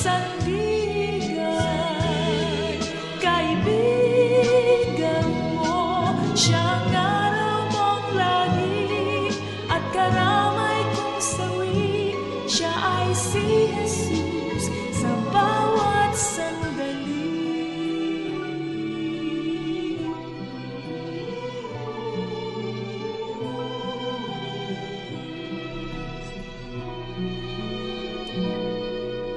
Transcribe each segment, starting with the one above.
sandigan, kaibigan mo, siyang araw mong lagi, at karamay kong sawi, siya ay si Jesus sa bawat sandali.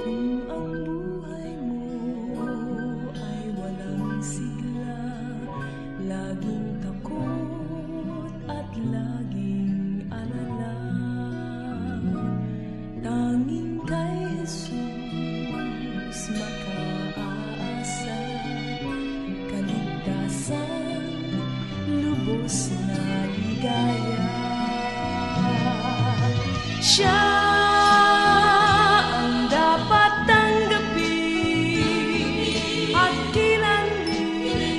Kung ang buhay mo ay walang sigla, laging takot at laging alala, tanging kay Jesus makaasa, kaligtasan, lubos na ligaya. Siya ang dapat tanggapin at kilanlin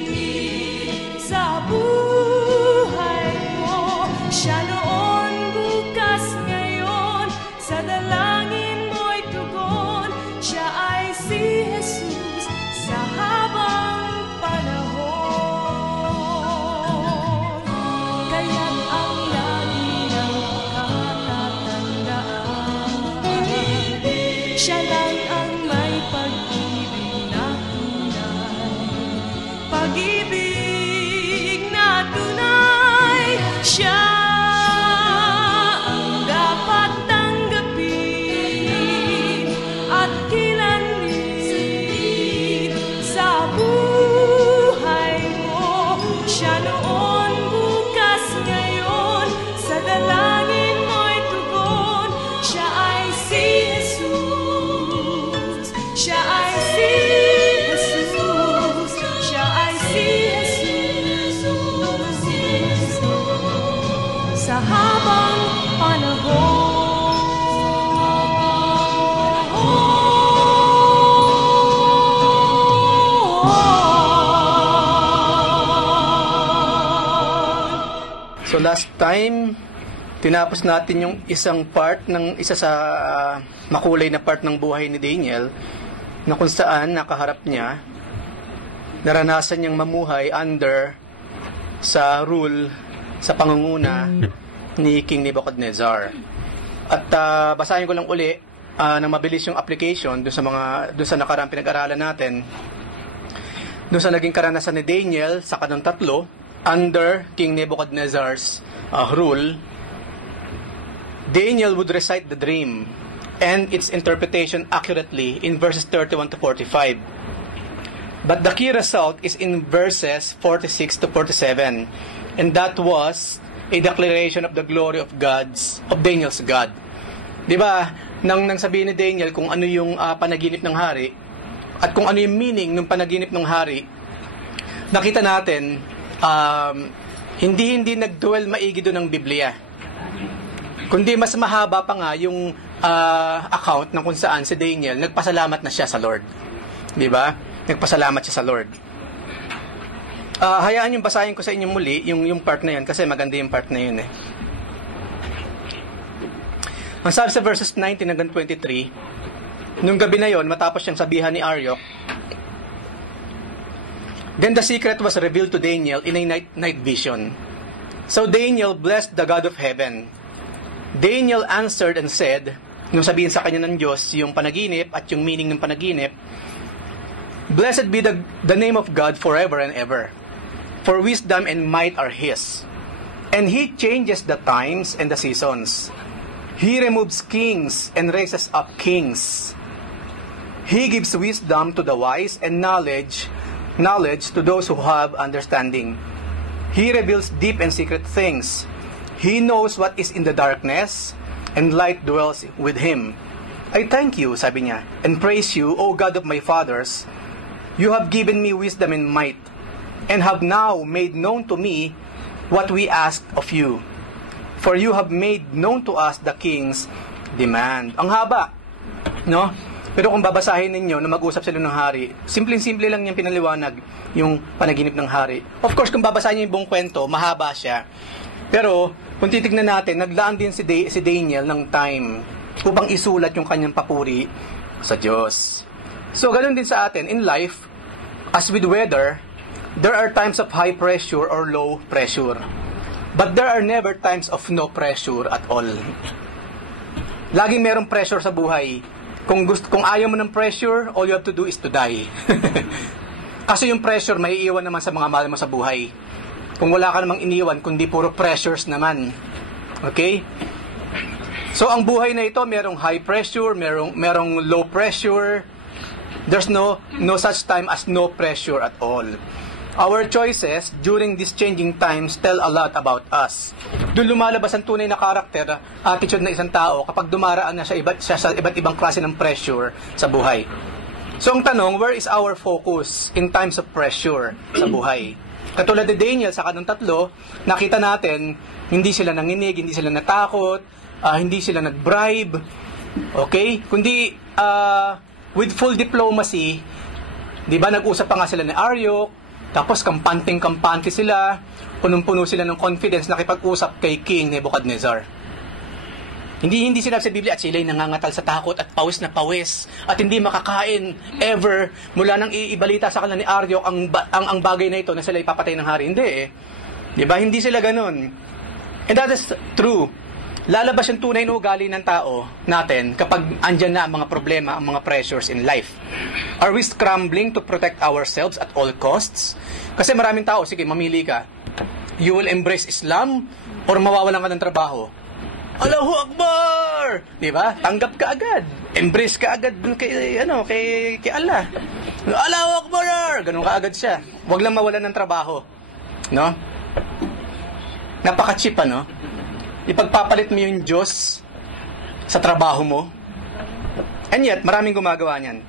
sa buhay mo. Siya noon, bukas, ngayon, sa dalangin mo'y tugon. Siya ay si Jesus sa habang panahon. Kaya't ang lagi ng pakatatandaan, siya lang ang may pag-ibig na tunay. Pag-ibig na tunay, siya ang dapat tanggapin at kilanlin sa buhay mo. Siya noon, bukas, ngayon, sa dalangin mo'y tugon. Siya ay si Jesus. Siya ay si Jesus. Siya ay si Jesus sa habang panahon. So last time, tinapos natin yung isang part ng isa sa makulay na part ng buhay ni Daniel, na kung saan nakaharap niya, naranasan niyang mamuhay under sa rule, sa pangunguna ni King Nebuchadnezzar. At basahin ko lang uli na mabilis yung application doon sa nakaraang pinag-aralan natin. Doon sa naging karanasan ni Daniel sa kanang 3 under King Nebuchadnezzar's rule, Daniel would recite the dream and its interpretation accurately in verses 31 to 45. But the key result is in verses 46 to 47, and that was a declaration of the glory of Daniel's God. 'Di ba? Nang sabihin ni Daniel kung ano yung panaginip ng hari at kung ano yung meaning ng panaginip ng hari, nakita natin hindi nagduel maigi doon ng Biblia. Kundi mas mahaba pa nga yung account ng kung saan si Daniel nagpasalamat na siya sa Lord. 'Di ba? Nagpasalamat siya sa Lord. Hayaan yung basahin ko sa inyo muli yung part na yun kasi maganda yung part na yun eh. Ang sabi sa verses 19 hanggang 23, nung gabi na yon, matapos siyang sabihan ni Arioch, then the secret was revealed to Daniel in a night vision. So Daniel blessed the God of heaven. Daniel answered and said, nung sabihin sa kanya ng Diyos yung panaginip at yung meaning ng panaginip, blessed be the name of God forever and ever. For wisdom and might are His. And He changes the times and the seasons. He removes kings and raises up kings. He gives wisdom to the wise and knowledge to those who have understanding. He reveals deep and secret things. He knows what is in the darkness, and light dwells with Him. I thank you, sabi niya, and praise you, O God of my fathers. You have given me wisdom and might, and have now made known to me what we asked of you. For you have made known to us the king's demand. Ang haba, no? Pero kung babasahin ninyo na mag-usap sila ng hari, simpleng-simple lang niyang pinaliwanag yung panaginip ng hari. Of course, kung babasahin niyo yung buong kwento, mahaba siya. Pero, kung titignan natin, naglaan din si Daniel ng time upang isulat yung kanyang papuri sa Diyos. So, ganun din sa atin. In life, as with weather, there are times of high pressure or low pressure. But there are never times of no pressure at all. Laging merong pressure sa buhay. Kung ayaw mo ng pressure, all you have to do is to die. Kasi yung pressure, may iiwan naman sa mga mahal mo sa buhay. Kung wala ka namang iniwan, kundi puro pressures naman. Okay? So, ang buhay na ito, merong high pressure, merong low pressure. There's no such time as no pressure at all. Our choices during these changing times tell a lot about us. Doon lumalabas ang tunay na karakter, attitude ng isang tao kapag dumaraan na siya sa iba't ibang klase ng pressure sa buhay. So ang tanong, where is our focus in times of pressure sa buhay? Katulad ni Daniel sa kanong 3, nakita natin, hindi sila nanginig, hindi sila natakot, hindi sila nag-bribe, okay? Kundi, with full diplomacy, di ba, nag-usap pa nga sila ni Aryok, tapos kampante sila, punong-puno sila ng confidence na nakipag-usap kay King Nebuchadnezzar. Hindi sinabi sa Biblia at sila'y nangangatal sa takot at pawis na pawis at hindi makakain ever mula nang iibalita sa kanila ni Aryok ang bagay na ito na sila ipapatay ng hari. Hindi eh. Di ba? Hindi sila ganun. And that is true. Lalabas yung tunay na ugali ng tao natin kapag andyan na ang mga problema, ang mga pressures in life. Are we scrambling to protect ourselves at all costs? Kasi maraming tao, sige, mamili ka. You will embrace Islam or mawawalan ka ng trabaho. Allahu Akbar! Di ba? Tanggap ka agad. Embrace ka agad kay Allah. Allahu Akbar! Ganun ka agad siya. Huwag lang mawalan ng trabaho. No? Napaka-cheap, ano? Ipagpapalit mo yung Diyos sa trabaho mo. And yet, maraming gumagawa niyan.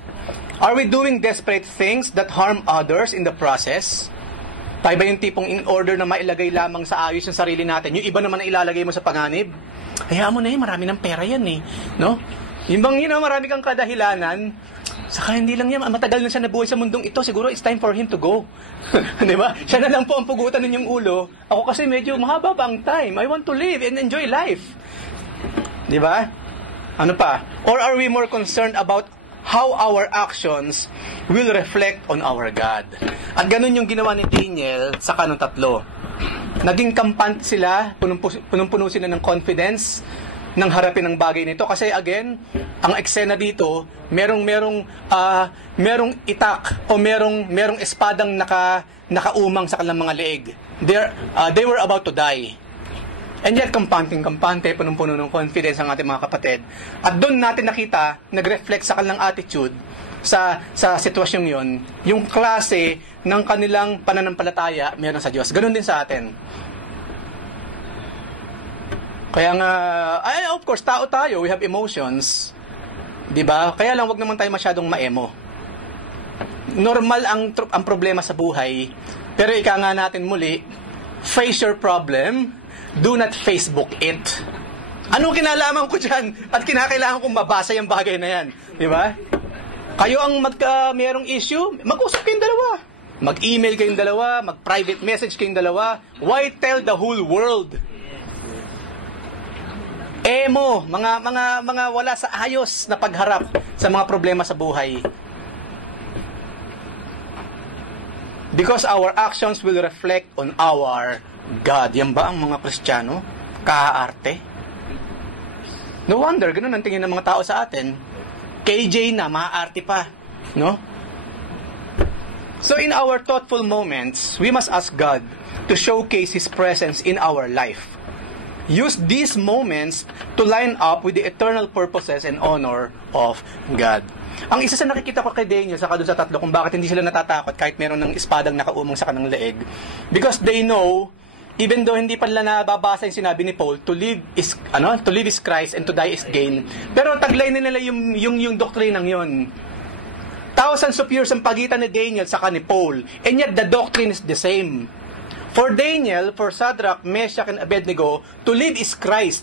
Are we doing desperate things that harm others in the process? Tayo ba yung tipong in order na mailagay lamang sa ayos yung sarili natin? Yung iba naman ang ilalagay mo sa panganib? Hayaan mo na marami ng pera yan eh. No? Yung bang marami kang kadahilanan, saka hindi lang yan, matagal na siya nabuhay sa mundong ito, siguro it's time for him to go. Di ba? Siya na lang po ang pugutan ng yung ulo. Ako kasi medyo mahaba pa ang time. I want to live and enjoy life. Di ba? Ano pa? Or are we more concerned about how our actions will reflect on our God? At ganun yung ginawa ni Daniel sa kanong 3. Naging kampante sila, punong-puno sila ng confidence nang harapin ang bagay nito kasi again ang eksena dito merong itak o merong espadang nakaumang sa kanilang mga leeg. They were about to die. And yet kampante punong-puno ng confidence ang ating mga kapatid. At doon natin nakita nag-reflect sa kanilang attitude sa sitwasyong yon yung klase ng kanilang pananampalataya meron sa Diyos. Ganun din sa atin. Kaya nga, of course, tao tayo, we have emotions. Diba? Kaya lang, wag naman tayo masyadong maemo. Normal ang problema sa buhay, pero ika nga natin muli, face your problem, do not Facebook it. Anong kinalaman ko dyan? At kinakailangan kong mabasa yung bagay na yan. Diba? Kayo ang mayroong issue, mag-usap kayong dalawa. Mag-email kayong dalawa, mag-private message kayong dalawa. Why tell the whole world? Emo, mga wala sa ayos na pagharap sa mga problema sa buhay. Because our actions will reflect on our God. Yan ba ang mga Kristiyano? Kaarte? No wonder, ganun ang tingin ng mga tao sa atin. KJ na, maaarte pa. No? So in our thoughtful moments, we must ask God to showcase His presence in our life. Use these moments to line up with the eternal purposes and honor of God. Ang isa sa nakikita ko kay Daniel sa doon sa 3 kung bakit hindi sila natatakot kahit meron ng espadang nakaumang sa kanang leeg. Because they know, even though hindi pa nila nababasa yung sinabi ni Paul, to live is Christ and to die is gain. Pero taglay nila yung doktrinang yun. Thousands of years ang pagitan ni Daniel sa ni Paul, and yet the doctrine is the same. For Daniel, for Shadrach, Meshach, and Abednego, to live is Christ.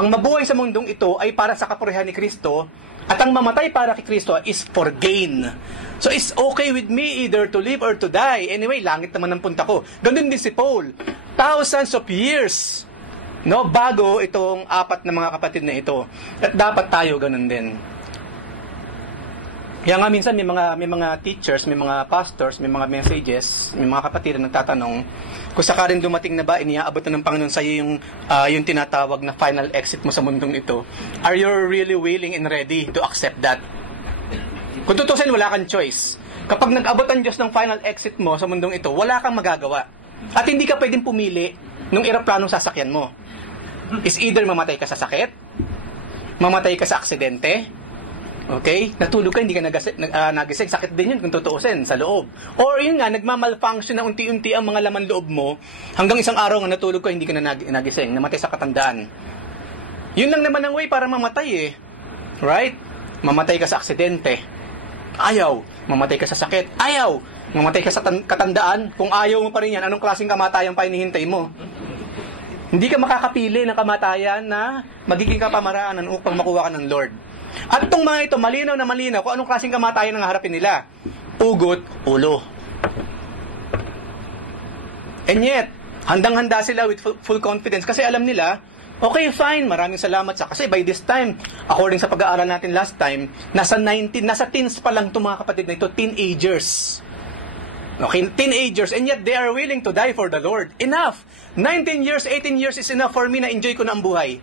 Ang mabuhay sa mundong ito ay para sa kapurihan ni Kristo, at ang mamatay para kay Kristo is for gain. So it's okay with me either to live or to die. Anyway, langit naman ang punta ko. Ganun din si Paul. Thousands of years, no, bago itong 4 na mga kapatid na ito. At dapat tayo ganun din. Kaya nga minsan may mga teachers, may mga pastors, may mga messages, may mga kapatid na nagtatanong kung sakaling dumating na ba, iniaabot na ng Panginoon sa iyo yung tinatawag na final exit mo sa mundong ito. Are you really willing and ready to accept that? Kung tutusin, wala kang choice. Kapag nag-abot ang Diyos ng final exit mo sa mundong ito, wala kang magagawa. At hindi ka pwedeng pumili ng eroplanong sasakyan mo. Is either mamatay ka sa sakit, mamatay ka sa aksidente, okay? Natulog ka, hindi ka nagising. Sakit din yun kung tutuusin sa loob. Or yun nga, nagmamalfunction na unti-unti ang mga laman loob mo hanggang isang araw nga natulog ka, hindi ka na nagising. Namatay sa katandaan. Yun lang naman ang way para mamatay eh. Right? Mamatay ka sa aksidente. Ayaw. Mamatay ka sa sakit. Ayaw. Mamatay ka sa katandaan. Kung ayaw mo pa rin yan, anong klaseng kamatayan pa hinihintay mo? Hindi ka makakapili ng kamatayan na magiging kapamaraanan upang makuha ka ng Lord. At itong mga ito, malinaw na malinaw kung anong klaseng kamatayan ang harapin nila. Ugot, ulo. And yet, handang-handa sila with full confidence kasi alam nila, okay, fine, maraming salamat sa kasi by this time, according sa pag-aaral natin last time, nasa teens pa lang itong mga kapatid na ito, teenagers. Okay, teenagers, and yet they are willing to die for the Lord. Enough! 19 years, 18 years is enough for me na enjoy ko na ang buhay.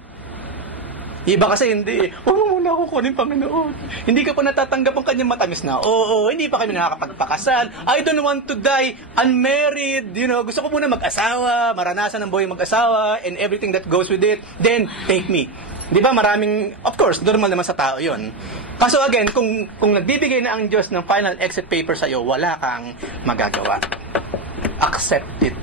Iba kasi hindi, huwag mo muna ako kunin, Panginoon. Hindi ka pa natatanggap ang kanyang matamis na, oo, hindi pa kami nakakapagpakasal. I don't want to die unmarried. Gusto ko muna mag-asawa, maranasan ang buhay mag-asawa, and everything that goes with it. Then, take me. Di ba maraming, of course, normal naman sa tao yon. Kaso again, kung nagbibigay na ang Diyos ng final exit paper sa'yo, wala kang magagawa. Accept it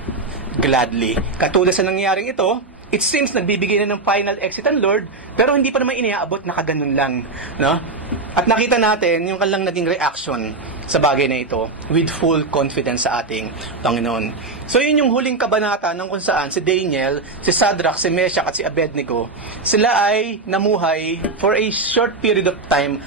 gladly. Katulad sa nangyaring ito, it seems nagbibigay na ng final exit ang Lord, pero hindi pa naman iniaabot, nakaganon lang. No? At nakita natin yung kanilang naging reaction sa bagay na ito with full confidence sa ating Panginoon. So yun yung huling kabanata ng kung saan si Daniel, si Shadrach, si Meshach at si Abednego, sila ay namuhay for a short period of time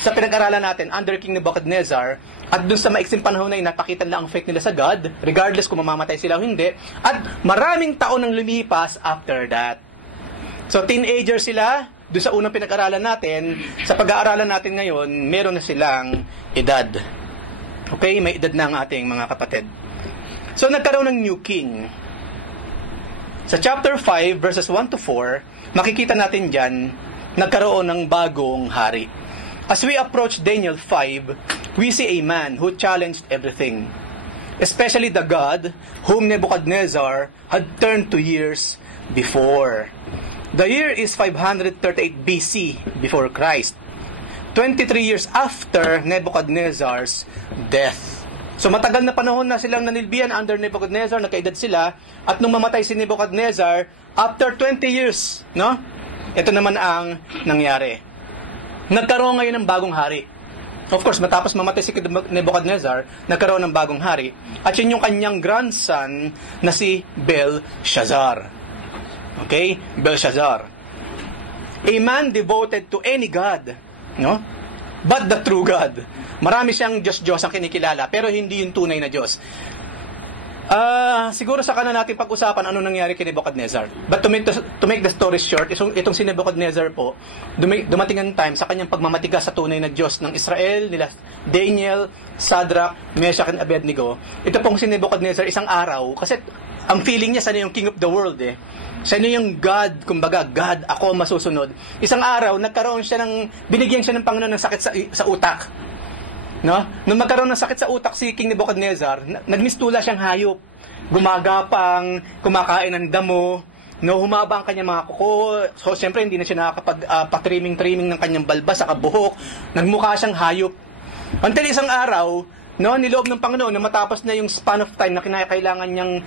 sa pinag-aralan natin under King Nebuchadnezzar. At dun sa maiksing panahon na napakita lang ang faith nila sa God, regardless kung mamamatay sila o hindi. At maraming taon ang lumipas after that. So teenager sila, dun sa unang pinag-aralan natin, sa pag-aaralan natin ngayon, meron na silang edad. Okay? May edad na ang ating mga kapatid. So nagkaroon ng new king. Sa chapter 5, verses 1 to 4, makikita natin dyan, nagkaroon ng bagong hari. As we approach Daniel 5, we see a man who challenged everything, especially the God whom Nebuchadnezzar had turned to years before. The year is 538 BC before Christ, 23 years after Nebuchadnezzar's death. So matagal na panahon na silang nanilbihan under Nebuchadnezzar, nagkaedad sila, at nung mamatay si Nebuchadnezzar, after 20 years, no? Ito naman ang nangyari. Nagkaroon ngayon ng bagong hari. Of course, matapos mamatay si Nebuchadnezzar, nagkaroon ng bagong hari. At yun yung kanyang grandson na si Belshazzar. Okay? Belshazzar. A man devoted to any God. No? But the true God. Marami siyang Diyos-Diyos ang kinikilala, pero hindi yung tunay na Diyos. Siguro sa kanan natin pag-usapan ano nangyari kay Nebuchadnezzar. But to make the story short, itong si Nebuchadnezzar po, dumating ang time sa kanyang pagmamatigas sa tunay na Diyos ng Israel, nila Daniel, Shadrach, Meshach, and Abednego. Ito pong si Nebuchadnezzar isang araw, kasi ang feeling niya sana yung king of the world eh. Sana yung God, kumbaga, God, ako masusunod. Isang araw, binigyan siya ng Panginoon ng sakit sa utak. No? Nung magkaroon ng sakit sa utak si King Nebuchadnezzar, nagmistula siyang hayop. Gumagapang, kumakain ng damo, no, humaba ang kanyang mga kuko. So, siyempre, hindi na siya nakakapag-trimming ng kanyang balbas sa kabuhok. Nagmukha siyang hayop. Until isang araw, no, niloob ng Panginoon na matapos na yung span of time na kinakailangan niyang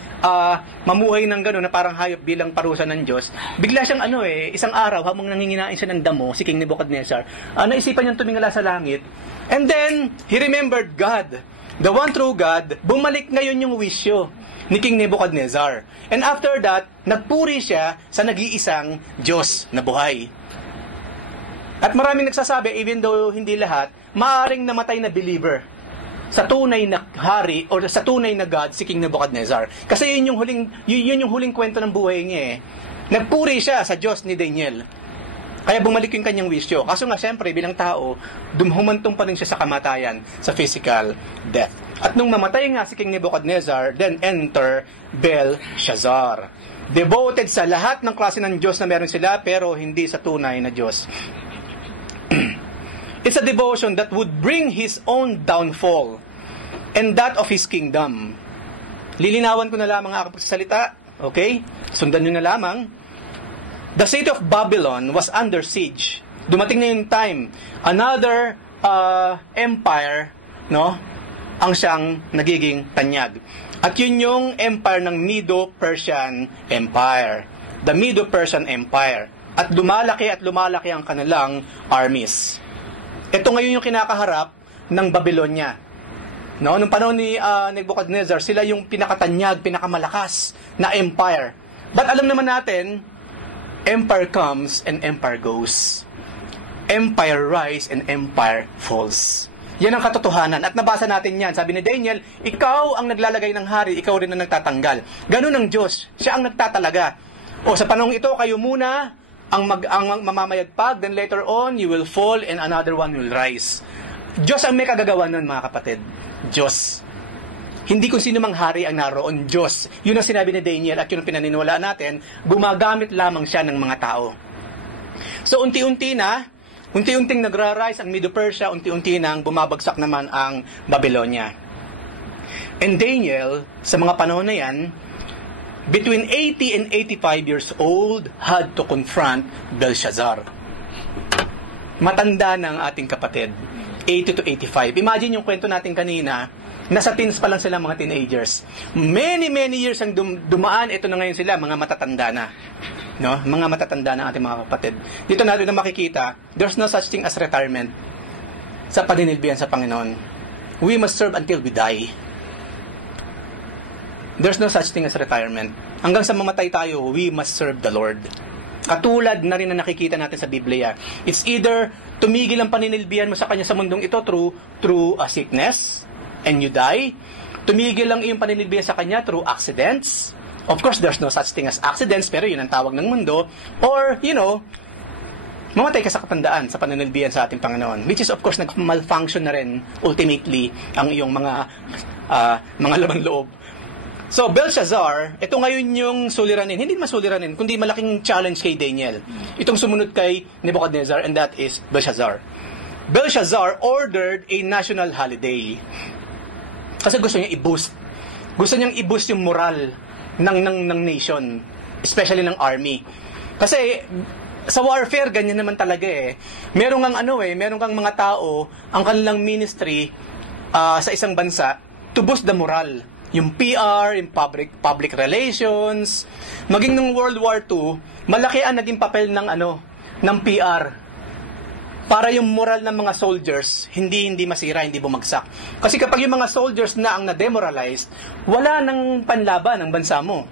mamuhay ng gano'n na parang hayop bilang parusa ng Diyos, bigla siyang isang araw, habang nanginginain siya ng damo, si King Nebuchadnezzar, naisipan niyang tumingala sa langit. And then, he remembered God. The one true God, bumalik ngayon yung wisyo ni King Nebuchadnezzar. And after that, nagpuri siya sa nag-iisang Diyos na buhay. At maraming nagsasabi, even though hindi lahat, maaaring namatay na believer sa tunay na hari o sa tunay na God si King Nebuchadnezzar. Kasi yun yung huling kwento ng buhay niya eh. Nagpuri siya sa Diyos ni Daniel. Kaya bumalik yung kanyang wisyo. Kaso nga, siyempre, bilang tao, humantong pa rin siya sa kamatayan, sa physical death. At nung mamatay nga si King Nebuchadnezzar, then enter Belshazzar. Devoted sa lahat ng klase ng Diyos na meron sila, pero hindi sa tunay na Diyos. It's a devotion that would bring his own downfall and that of his kingdom. Lilinawan ko na lamang ang aking salita. Okay? Sundan nyo na lamang. The city of Babylon was under siege. Dumating na yung time. Another empire, no, ang siyang nagiging tanyag. At yun yung empire ng Medo-Persian Empire. The Medo-Persian Empire. At lumalaki ang kanilang armies. Ito ngayon yung kinakaharap ng Babylonia. No, nung panahon ni Nebuchadnezzar, sila yung pinakatanyag, pinakamalakas na empire. But alam naman natin, empire comes and empire goes. Empire rise and empire falls. Yan ang katotohanan. At nabasa natin yan. Sabi ni Daniel, ikaw ang naglalagay ng hari, ikaw rin ang nagtatanggal. Ganun ang Diyos. Siya ang nagtatalaga. O sa panahon ito, kayo muna ang mamamayagpag, then later on, you will fall and another one will rise. Diyos ang may kagagawa nun, mga kapatid. Diyos. Hindi kung sino mang hari ang naroon, Diyos. Yun ang sinabi ni Daniel at yun ang pinaniniwalaan natin, gumagamit lamang siya ng mga tao. So, unti-unting nagra-rise ang Medo-Persia, unti-unti nang bumabagsak naman ang Babylonia. And Daniel, sa mga panahon na yan, between 80 and 85 years old, had to confront Belshazzar. Matanda na ang ating kapatid. 80 to 85. Imagine yung kwento natin kanina, nasa teens pa lang sila, mga teenagers. Many years ang dumaan, ito na ngayon sila, mga matatanda na. No? Mga matatanda na ating mga kapatid. Dito natin na makikita, there's no such thing as retirement sa paninilbihan sa Panginoon. We must serve until we die. There's no such thing as retirement. Hanggang sa mamatay tayo, we must serve the Lord. Katulad na rin na nakikita natin sa Biblia. It's either tumigil ang paninilbihan mo sa Kanya sa mundong ito through a sickness, and you die. Tumigil lang iyong paninilbihan sa Kanya through accidents. Of course, there's no such thing as accidents, pero yun ang tawag ng mundo. Or, mamatay ka sa katandaan sa paninilbihan sa ating Panginoon. Which is, of course, nag-malfunction na rin, ultimately, ang iyong mga laman loob. So, Belshazzar, ito ngayon yung suliranin. Hindi naman suliranin, kundi malaking challenge kay Daniel. Itong sumunod kay Nebuchadnezzar, and that is Belshazzar. Belshazzar ordered a national holiday. Kasi gusto niya i-boost. Gusto niyang i-boost yung moral ng nation, especially ng army. Kasi sa warfare ganyan naman talaga eh. Meron kang mga tao, ang kanilang ministry sa isang bansa to boost the moral. Yung PR, yung public relations, maging nung World War II, malaki ang naging papel ng PR. Para yung moral ng mga soldiers, hindi masira, hindi bumagsak. Kasi kapag yung mga soldiers na ang na-demoralized, wala nang panlaban ang bansa mo.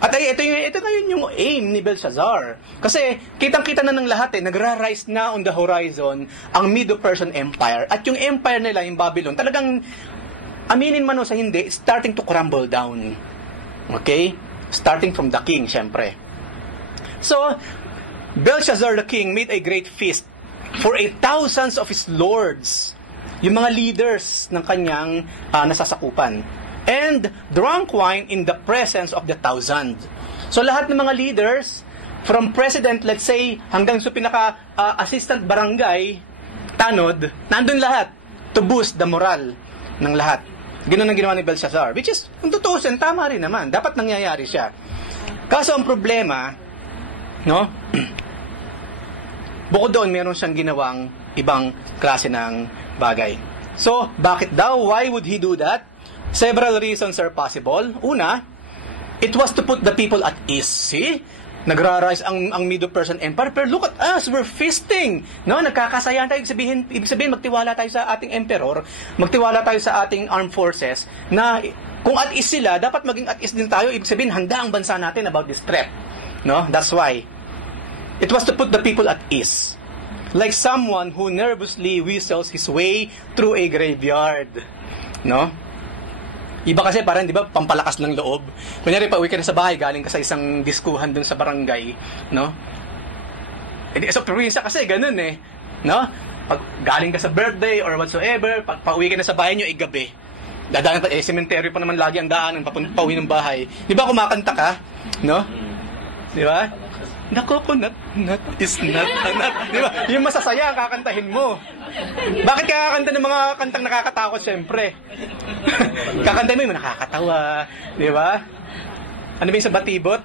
At ito ngayon yung aim ni Belshazzar. Kasi kitang-kita na ng lahat nagra-rise na on the horizon ang Medo-Persian Empire. At yung empire nila, yung Babylon, talagang, aminin man o sa hindi, starting to crumble down. Okay? Starting from the king, syempre. So, Belshazzar the king made a great feast for thousands of his lords, yung mga leaders ng kanyang nasasakupan, and drank wine in the presence of the 1,000. So lahat ng mga leaders, from president, let's say, hanggang sa pinaka-assistant barangay, tanod, nandun lahat to boost the moral ng lahat. Ganoon ang ginawa ni Belshazzar, which is, kung tutusin, tama rin naman. Dapat nangyayari siya. Kaso ang problema, bukod doon, meron siyang ginawang ibang klase ng bagay. So, bakit daw? Why would he do that? Several reasons are possible. Una, it was to put the people at ease. See? Nagra-rise ang Medo-Persian Empire, pero look at us, we're feasting. Nagkakasayahan tayo. Ibig sabihin, magtiwala tayo sa ating emperor, magtiwala tayo sa ating armed forces, na kung at ease sila, dapat maging at ease din tayo. Ibig sabihin, handa ang bansa natin about this threat. That's why. It was to put the people at ease. Like someone who nervously whistles his way through a graveyard. Iba kasi parang, di ba, pampalakas ng loob. Kunyari, pauwi ka na sa bahay, galing ka sa isang diskuhan dun sa barangay, Sa probinsya kasi, ganun eh. No? Pag galing ka sa birthday or whatsoever, pag pauwi ka na sa bahay nyo, gabi. Dadaan ka, cemetery pa naman lagi ang daanan, pauwi ng bahay. Di ba kumakanta ka? No? Di ba? The coconut nut is not a nut. Di ba? Yung masasaya, kakantahin mo. Bakit kakanta ng mga kantang nakakatakot, syempre? Kakantahin mo yung nakakatawa. Di ba? Ano ba yung sa batibot?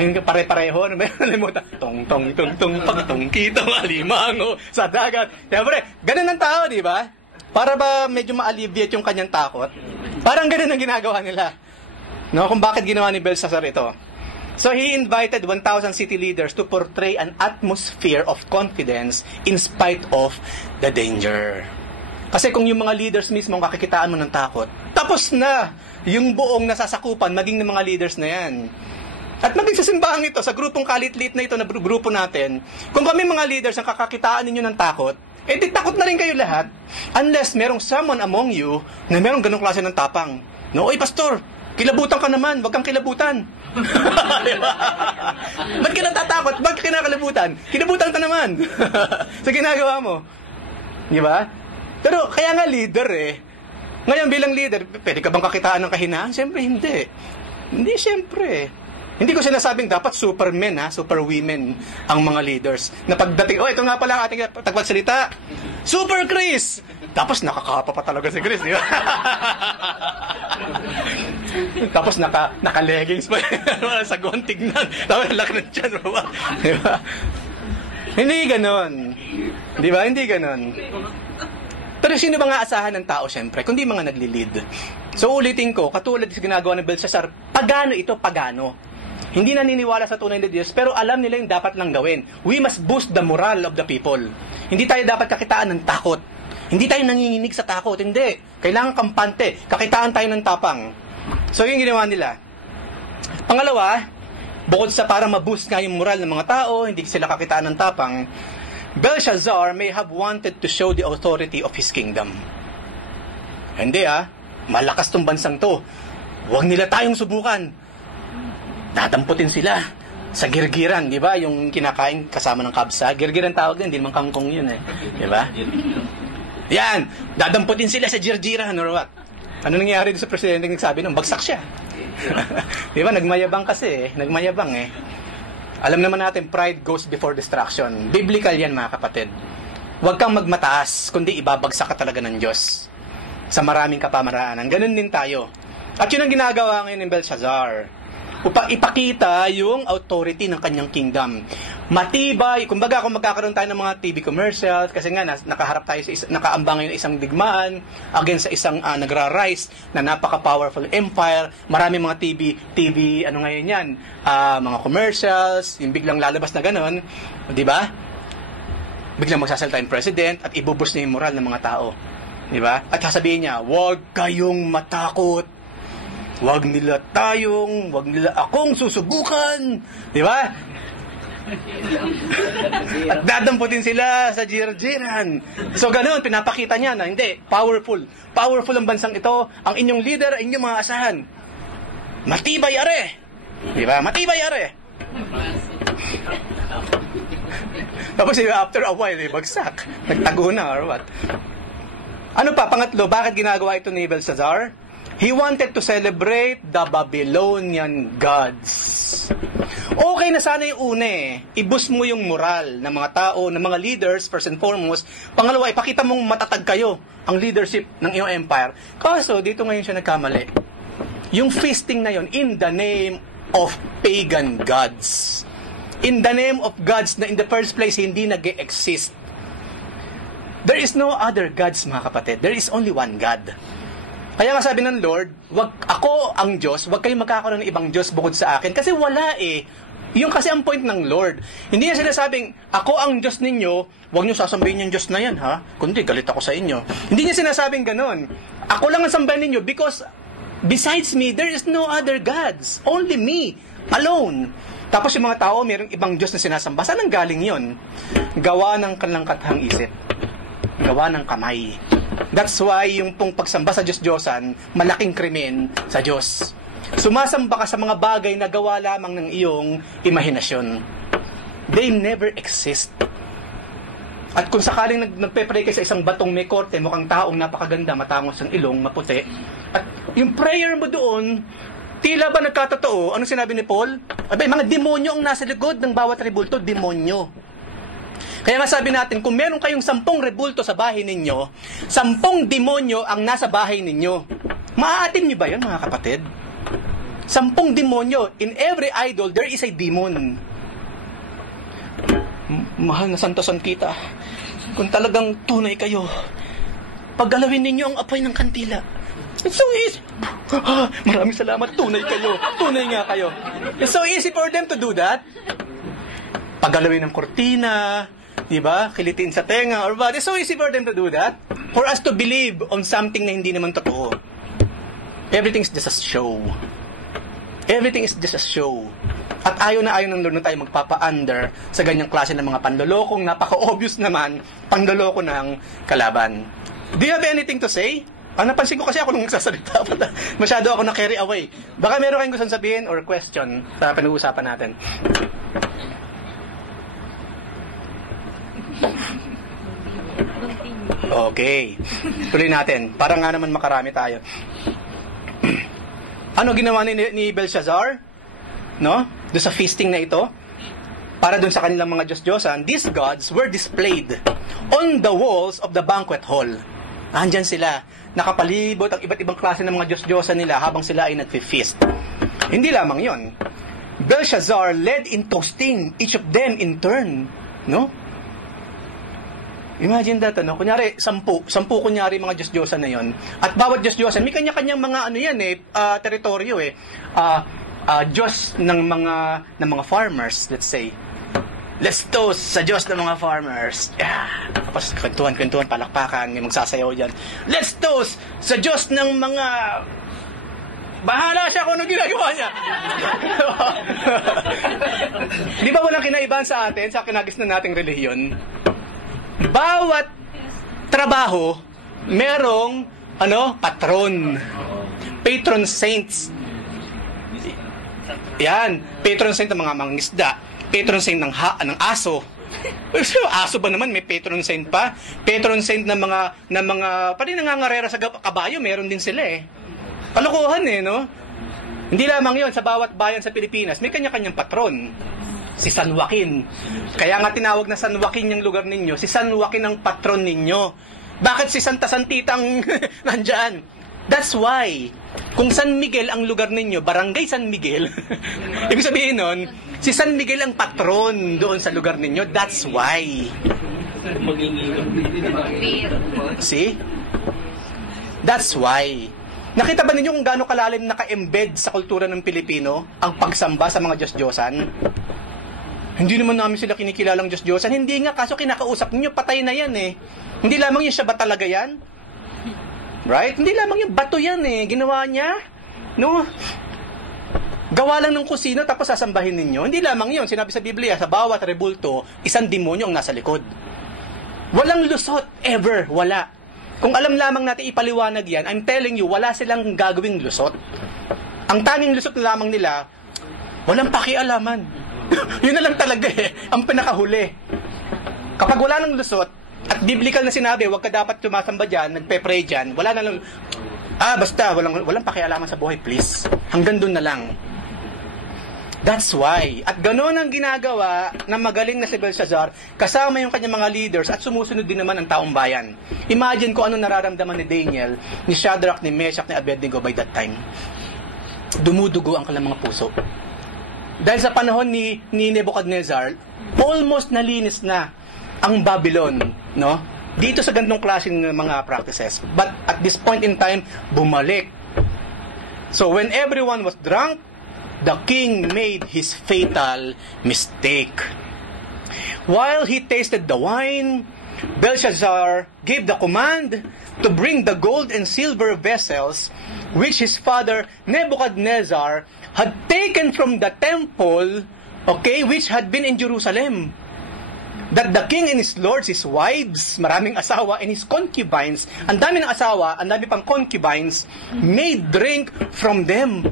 Ayun, pare-pareho. Ano ba yung nalimutan? Tong, pagtong, kitong alimango sa dagat. Siyempre, ganun ang tao, di ba? Para ba medyo ma-alleviate yung kanyang takot? Parang ganun ang ginagawa nila. No? Kung bakit ginawa ni Belshazzar ito. So he invited 1,000 city leaders to portray an atmosphere of confidence in spite of the danger. Kasi kung yung mga leaders mismo ang kakikitaan mo ng takot, tapos na yung buong nasasakupan maging ng mga leaders na yan. At maging sa simbahan ito, sa grupong kalit-lit na ito na grupo natin, kung kami mga leaders ang kakakitaan ninyo ng takot, di takot na rin kayo lahat unless merong someone among you na merong ganong klase ng tapang. No, oy pastor, kilabutan ka naman, wag kang kilabutan. Diba? Ba't ka natatakot? Ba't ka kinakalabutan? Kilabutan ka naman. Sa ginagawa mo. Di ba? Pero kaya nga leader eh. Ngayon bilang leader, pwede ka bang kakitaan ng kahinaan? Siyempre hindi. Hindi siyempre. Hindi ko sinasabing dapat supermen, superwomen ang mga leaders. Na pagdating, ito nga pala ang ating tagpagsalita. Super Chris! Tapos nakakapa pa talaga si Chris, di ba? Tapos naka-leggings pa sa guwan tignan. Tapos laki ng tiyan, di ba? Hindi ganon. Di ba? Hindi ganon. Pero sino ba nga asahan ng tao, siyempre? Kundi mga nagli-lead. So ulitin ko, katulad sa ginagawa ng Belshazzar, pagano ito, pagano. Hindi naniniwala sa tunay na Diyos, pero alam nila yung dapat lang gawin. We must boost the moral of the people. Hindi tayo dapat kakitaan ng takot. Hindi tayo nanginginig sa takot. Hindi. Kailangan kampante. Kakitaan tayo ng tapang. So, yung ginawa nila. Pangalawa, bukod sa para ma-boost nga yung moral ng mga tao, hindi sila kakitaan ng tapang, Belshazzar may have wanted to show the authority of his kingdom. Hindi malakas tong bansang to. Huwag nila tayong subukan. Tatamputin sila sa girgiran, di ba? Yung kinakain kasama ng kabsa. Girgiran tawag din, hindi naman kangkong yun di ba? Yan, dadamputin sila sa girgiran or what? Ano nangyari doon sa presidente nagsabi nung bagsak siya? Di ba? Nagmayabang kasi nagmayabang Alam naman natin, pride goes before destruction. Biblical yan, mga kapatid. Huwag kang magmataas, kundi ibabagsak ka talaga ng Diyos sa maraming kapamaraanan. Ganun din tayo. At yun ang ginagawa ngayon ng Belshazzar. Upang ipakita yung authority ng kanyang kingdom. Matibay, kumbaga kung magkakaroon tayo ng mga TV commercials, kasi nga nakaharap tayo nakaambang ngayon isang digmaan against sa isang nagra-rise na napaka-powerful empire. Marami mga TV ano ngayon yan, mga commercials, yung biglang lalabas na ganon, di ba? Biglang magsasalita yung president at ibubus niya yung moral ng mga tao. Di ba? At sasabihin niya, huwag kayong matakot. Huwag nila akong susubukan. Di ba? At dadamputin sila sa jirjiran. So ganun, pinapakita niya na hindi, powerful. Powerful ang bansang ito. Ang inyong leader, inyong mga asahan. Matibay are. Di ba? Matibay are. Tapos after a while, bagsak. Nagtago na or what? Ano pa? Pangatlo, bakit ginagawa ito ni Belshazzar? He wanted to celebrate the Babylonian gods. Okay na sana yung una I-boost mo yung moral ng mga tao, ng mga leaders, first and foremost. Pangalawa, ipakita mong matatag kayo ang leadership ng iyong empire. Kaso, dito ngayon siya nagkamali. Yung feasting na yon in the name of pagan gods. In the name of gods na in the first place hindi nag-exist. There is no other gods, mga kapatid. There is only one God. Kaya nga sabi ng Lord, wag ako ang Diyos, wag kayong magkakaroon ng ibang Diyos bukod sa akin. Kasi wala Yung kasi ang point ng Lord. Hindi niya sinasabing, ako ang Diyos ninyo, wag niyo sasambahin yung Diyos na yan, kundi galit ako sa inyo. Hindi niya sinasabing ganun. Ako lang ang sambahin ninyo because besides me, there is no other gods. Only me, alone. Tapos yung mga tao, mayroong ibang Diyos na sinasamba. Saan ang galing yun? Gawa ng kanilang katahang isip. Gawa ng kamay. That's why yung pong pagsamba sa Diyos-Diyosan, malaking krimen sa Diyos. Sumasamba ka sa mga bagay na gawa lamang ng iyong imahinasyon. They never exist. At kung sakaling nagpe-pray kayo sa isang batong may korte, mukhang taong napakaganda, matangos ang ilong, maputi, at yung prayer mo doon, tila ba nagkatotoo? Anong sinabi ni Paul? Abay, mga demonyo ang nasa likod ng bawat rebulto, demonyo. Kaya nga sabi natin, kung meron kayong 10 rebulto sa bahay ninyo, 10 demonyo ang nasa bahay ninyo. Maaatin niyo ba yan, mga kapatid? 10 demonyo. In every idol, there is a demon. Mahal na santosan kita, kung talagang tunay kayo, paggalawin ninyo ang apoy ng kandila. It's so easy. Maraming salamat, tunay kayo. Tunay nga kayo. It's so easy for them to do that. Paggalawin ng kortina, diba? Kilitin sa tenga or what. It's so easy for them to do that. For us to believe on something na hindi naman totoo. Everything is just a show. Everything is just a show. At ayaw ng Lord na tayo magpapa-under sa ganyang klase ng mga panlolokong napaka-obvious naman panloloko ng kalaban. Do you have anything to say? Napansin ko kasi ako nung nagsasalita. Masyado ako na-carry away. Baka meron kayong gusto sabihin or question sa pinag-uusapan natin. Okay. Tuloy natin. Para nga naman makarami tayo. Ano ginawa ni Belshazzar? No? Doon sa feasting na ito, para doon sa kanilang mga Diyos-Diyosan, these gods were displayed on the walls of the banquet hall. Andyan sila, nakapalibot ang iba't ibang klase ng mga Diyos-Diyosan nila habang sila ay nagfe-feast. Hindi lamang yon. Belshazzar led in toasting each of them in turn. No? Imagine that, ano? Kunyari, 10 kunyari mga Diyos-Diyosan na yon. At bawat Diyos-Diyosan, may kanya-kanyang mga ano yan teritoryo Diyos ng mga farmers, let's say. Let's toast sa Diyos ng mga farmers. Tapos kwentuhan, palakpakan, may magsasayaw dyan. Let's toast sa Diyos ng mga... Bahala siya kung ano ginagawa niya. Di ba walang kinaibahan sa atin, sa kinagis na nating relihiyon? Bawat trabaho, merong patron. Patron saints. Yan, patron saint ng mga mangingisda, patron saint ng aso. Aso ba naman may patron saint pa? Patron saint ng mga pati nangangarera sa kabayo, meron din sila Kalokohan no? Hindi lamang 'yon, sa bawat bayan sa Pilipinas, may kanya-kanyang patron. Si San Joaquin. Kaya nga tinawag na San Joaquin yung lugar ninyo. Si San Joaquin ang patron ninyo. Bakit si Santa Santitang nandyan? That's why, kung San Miguel ang lugar ninyo, Barangay San Miguel, ibig sabihin nun, si San Miguel ang patron doon sa lugar ninyo. That's why. See? That's why. Nakita ba ninyo kung gaano kalalim naka-embed sa kultura ng Pilipino ang pagsamba sa mga Diyos-Diyosan? Hindi naman namin sila kinikilalang Diyos-Diyosan. Hindi nga, kaso kinakausap ninyo, patay na yan Hindi lamang yung siya ba talaga yan? Right? Hindi lamang yung bato yan ginawa niya. No? Gawa lang ng kusina tapos sasambahin ninyo. Hindi lamang yun. Sinabi sa Biblia, sa bawat rebulto, isang demonyo ang nasa likod. Walang lusot, ever. Wala. Kung alam lamang natin ipaliwanag yan, I'm telling you, wala silang gagawing lusot. Ang tanging lusot na lamang nila, walang pakialaman. Yun na lang talaga ang pinakahuli. Kapag wala ng lusot, at biblical na sinabi, huwag ka dapat tumasamba dyan, nagpe-pray dyan, wala na lang, basta, walang pakialaman sa buhay, please. Hanggang dun na lang. That's why. At gano'n ang ginagawa ng magaling na si Belshazzar, kasama yung kanyang mga leaders, at sumusunod din naman ang taong bayan. Imagine kung ano nararamdaman ni Daniel, ni Shadrach, ni Meshach, ni Abednego by that time. Dumudugo ang kanilang mga puso. Dahil sa panahon ni Nebuchadnezzar, almost nalinis na ang Babylon, no? Dito sa ganitong klaseng mga practices. But at this point in time, bumalik. So when everyone was drunk, the king made his fatal mistake. While he tasted the wine, Belshazzar gave the command to bring the gold and silver vessels which his father Nebuchadnezzar had taken from the temple, which had been in Jerusalem. That the king and his lords, his wives, maraming asawa, and his concubines, ang dami ng asawa, ang dami pang concubines, made drink from them.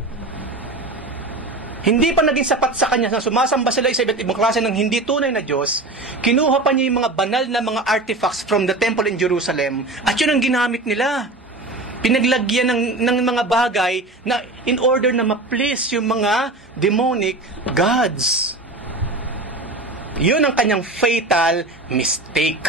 hindi pa naging sapat sa kanya na sumasamba sila sa iba't ibang klase ng hindi tunay na Diyos, kinuha pa niya yung mga banal na mga artifacts from the temple in Jerusalem at yun ang ginamit nila. Pinaglagyan ng mga bagay na in order na ma-please yung mga demonic gods. Yun ang kanyang fatal mistake.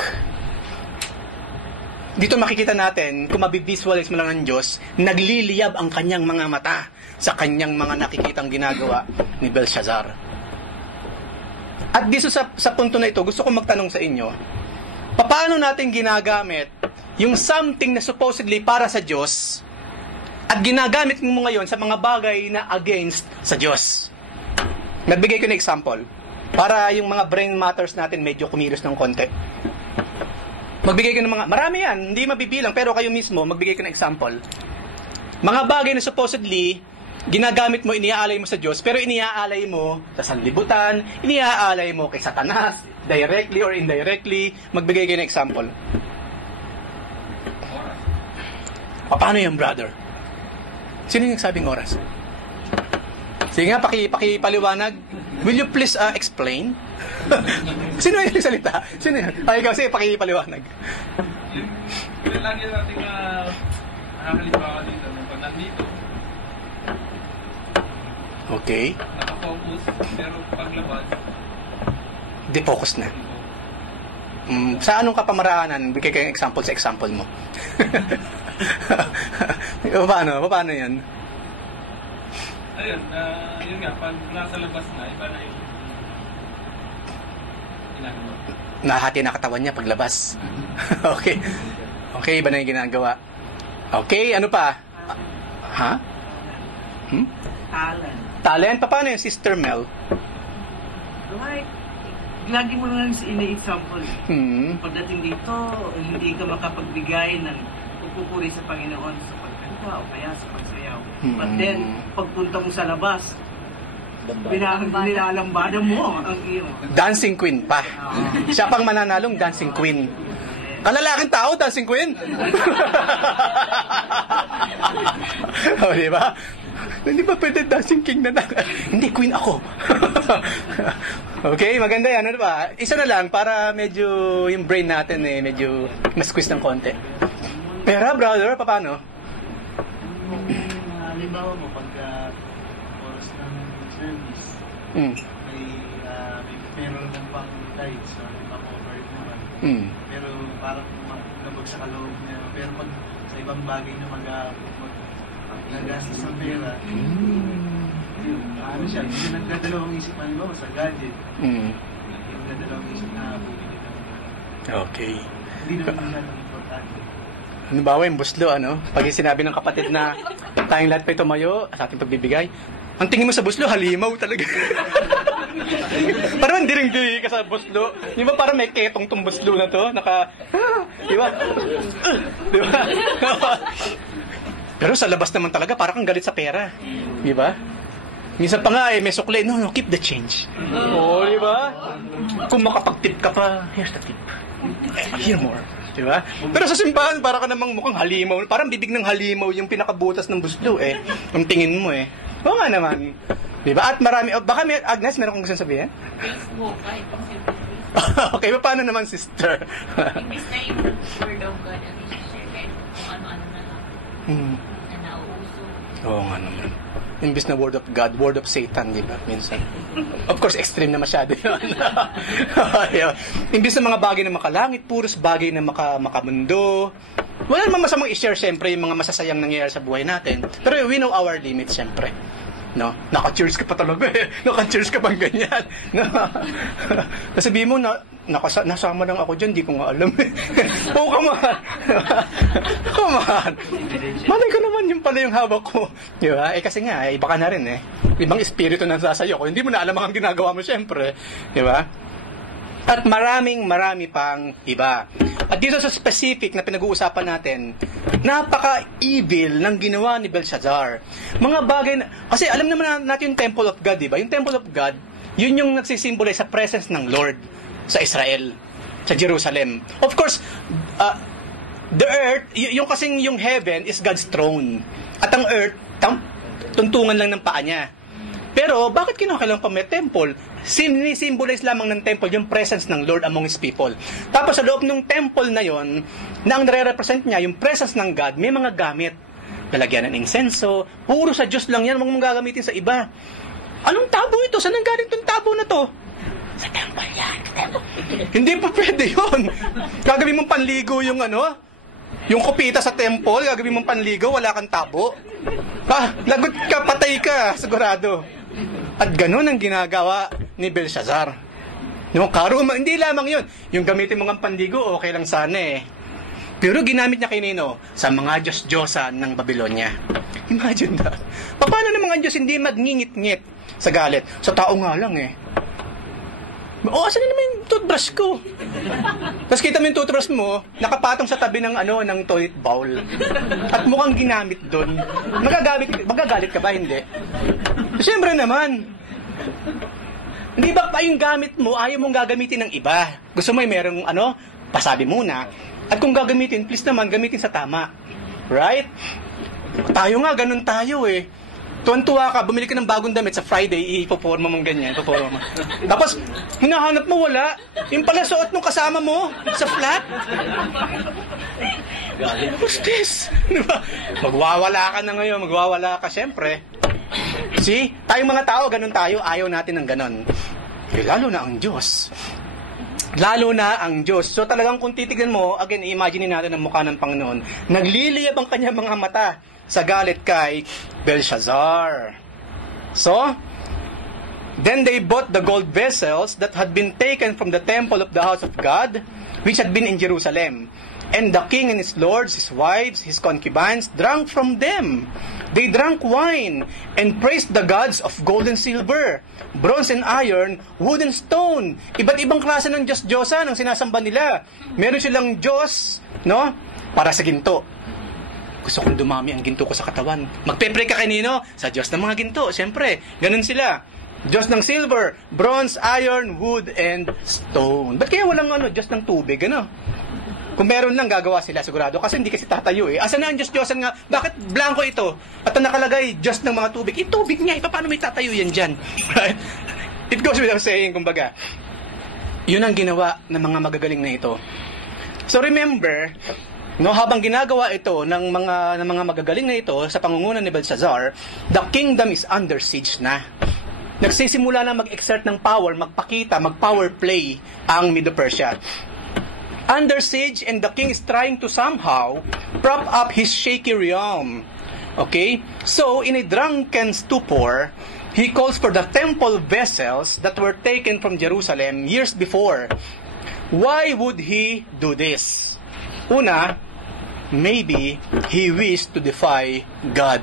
Dito makikita natin, kung mabivisualize mo lang ng Diyos, nagliliyab ang kanyang mga mata sa kanyang mga nakikitang ginagawa ni Belshazzar. At dito sa punto na ito, gusto ko magtanong sa inyo, paano natin ginagamit yung something na supposedly para sa Diyos at ginagamit mo ngayon sa mga bagay na against sa Diyos? Nagbigay ko ng example para yung mga brain matters natin medyo kumilos ng konti. Magbigay ko ng mga, marami yan, hindi mabibilang, pero kayo mismo, magbigay ko ng example. Mga bagay na supposedly, ginagamit mo, iniaalay mo sa Diyos, pero iniaalay mo sa sanlibutan, iniaalay mo kay Satanas, directly or indirectly. Magbigay kayo ng example. Paano yan, brother? Sino yung nagsabing oras? Sige nga, pakipaliwanag. Will you please explain? Sino yung salita? Sino yun? Ay, ikaw, sige, pakipaliwanag. Yung lagi natin nakakalibawa dito, pag nandito, Okay. nakafocus, pero paglabas, Defocus na. Sa anong kapamaraanan? Bigay kayong example sa example mo. Paano yan? ayun, yun nga, pag nasa labas na, iba na yung ginagawa. Nahati na katawan niya paglabas. Okay. Okay, iba na yung ginagawa. Okay, ano pa? Ha? Talent. Talent? Paano yung Sister Mel? Like, lagi mo lang ini-example. Pagdating dito, hindi ka makapagbigay ng pupupuri sa Panginoon sa pagkanta o kaya sa pagsayaw. But then, pagpunta mo sa labas, nilalambada mo ang iyo. Dancing queen pa. Siya pang mananalong dancing queen. Kalalaking tao, dancing queen. O, di ba? Hindi ba pwede dancing king na Hindi, queen ako. Okay, maganda yan. Ano ba? Isa na lang para medyo yung brain natin medyo mas squeeze ng konti. Pero, brother, paano? Halimbawa mo, pagka oras ng service, meron ng pang lights, pang-overhead naman. Pero parang nabagsak sa loob niya. Pero pag sa ibang bagay na mag-nagastos ng pera, ano siya, hindi nagdadalawang isip, halimbawa sa gadget. Hindi nagdadalawang isip na bumili ng Okay. Hindi naman masyadong importante. Ano ba, yung buslo, ano? Pag sinabi ng kapatid na tayong lahat pa tumayo sa ating pagbibigay, ang tingin mo sa buslo, halimaw talaga. Parang diring-diri ka sa buslo. Di ba parang may ketong tong buslo na to? Di ba? Di ba? Pero sa labas naman talaga, parang kang galit sa pera. Di ba? Minsan pa nga may sukle, no, keep the change. Oo, di ba? Kung makapag-tip ka pa, here's the tip. Here more. Diba? Pero sa simbahan, para ka namang mukhang halimaw. Parang bibig ng halimaw yung pinakabutas ng buslo Ang tingin mo Oo nga naman. Diba? At marami, baka Agnes, meron kong gusto sabihin? Facebook, kahit pang Okay, paano naman, sister? Imbis na yung word of God ang i-share kahit kung ano-ano na lang na nauuso. Oo nga naman. Imbis na word of God, word of Satan, di ba? Minsan. Of course, extreme na masyado yun. Imbis na mga bagay na makalangit, puros bagay na makamundo. Wala naman masamang i-share, siyempre, yung mga masasayang nangyayari sa buhay natin. Pero we know our limits, siyempre. No? Naka-cheers ka pa talaga Naka-cheers ka bang ganyan? No? Sabihin mo, nasama lang ako dyan, di ko nga alam Oh, come on. Come on. Malay ko naman yung pala yung hawak ko. Diba? Kasi nga, iba ka na rin Ibang espiritu nang sasayo ko. Hindi mo na alam ang ginagawa mo, syempre. Diba? At marami pang iba. At dito sa specific na pinag-uusapan natin, napaka-evil ng ginawa ni Belshazzar. Mga bagay na, kasi alam naman natin yung Temple of God, di ba? Yung Temple of God, yun yung nagsisimbolize sa presence ng Lord sa Israel, sa Jerusalem. Of course, the earth, yung kasing yung heaven is God's throne. At ang earth, tuntungan lang ng paa niya. Pero, bakit kinakailangan pa may temple? Symbolize lamang ng temple yung presence ng Lord among His people. Tapos, sa loob ng temple na yon, na ang nare-represent niya, yung presence ng God, may mga gamit. Lalagyan ng insenso, puro sa Diyos lang yan, mga gagamitin sa iba. Anong tabo ito? Saan ang galing itong tabo na to? Sa temple yan. Hindi pa pwede yun. Gagawin mong panligo yung yung kupita sa temple, gagawin mong panligo, wala kang tabo. Lagot ka, patay ka, sigurado. At ganun ang ginagawa ni Belshazzar. Yung karuma, hindi lamang yun. Yung gamitin mong panligo, okay lang sana eh. Pero ginamit niya kinino sa mga Diyos-Diyosan ng Babylonia. Imagine that. Paano ng mga Diyos hindi magngingit-ngit sa galit? Sa tao nga lang eh. Asan na naman yung toothbrush ko? Tapos kita mo yung toothbrush mo, nakapatong sa tabi ng ng toilet bowl. At mukhang ginamit doon. Magagalit ka ba? Hindi. Siyempre naman. Hindi ba pa yung gamit mo, ayaw mong gagamitin ng iba? Gusto mo merong pasabi muna. At kung gagamitin, please naman, gamitin sa tama. Right? Tayo nga, ganun tayo eh. Tuwan-tuwa ka, bumili ka ng bagong damit sa Friday, ipoporma mong ganyan, ipoporma mo. Tapos, hinahanap mo, wala. Yung pala suot nung kasama mo sa flat. What's this? Diba? Magwawala ka na ngayon, magwawala ka, syempre. See? Tayong mga tao, ganun tayo, ayaw natin ng ganun. Lalo na ang Diyos. Lalo na ang Diyos. So talagang kung titignan mo, again, imagine natin ang mukha ng Panginoon. Nagliliyab ang kanyang mga mata sa galit kay Belshazzar. So, then they bought the gold vessels that had been taken from the temple of the house of God, which had been in Jerusalem. And the king and his lords, his wives, his concubines, drank from them. They drank wine and praised the gods of gold and silver, bronze and iron, wood and stone. Iba't ibang klase ng Diyos-Diyosan ang sinasamba nila. Meron silang Diyos, para sa ginto. Gusto kong dumami ang ginto ko sa katawan. Magpe-pray ka kanino? Sa Diyos ng mga ginto, siyempre. Ganun sila. Diyos ng silver, bronze, iron, wood, and stone. Ba't kaya walang Diyos ng tubig, Kung meron lang, gagawa sila sigurado. Kasi hindi kasi tatayo eh. Asa na ang Diyos-Diyosan nga? Bakit blanco ito? At ang nakalagay, Diyos ng mga tubig. Tubig niya. Paano may tatayo yan dyan? Right? It goes without saying, kumbaga. Yun ang ginawa ng mga magagaling na ito. So remember, habang ginagawa ito ng mga magagaling na ito sa pangunguna ni Belshazzar, the kingdom is under siege na. Nagsisimula na mag-exert ng power, magpakita, mag-power play ang Medo-Persia. Under siege, and the king is trying to somehow prop up his shaky realm. Okay? So, in a drunken stupor, he calls for the temple vessels that were taken from Jerusalem years before. Why would he do this? Una, maybe he wished to defy God.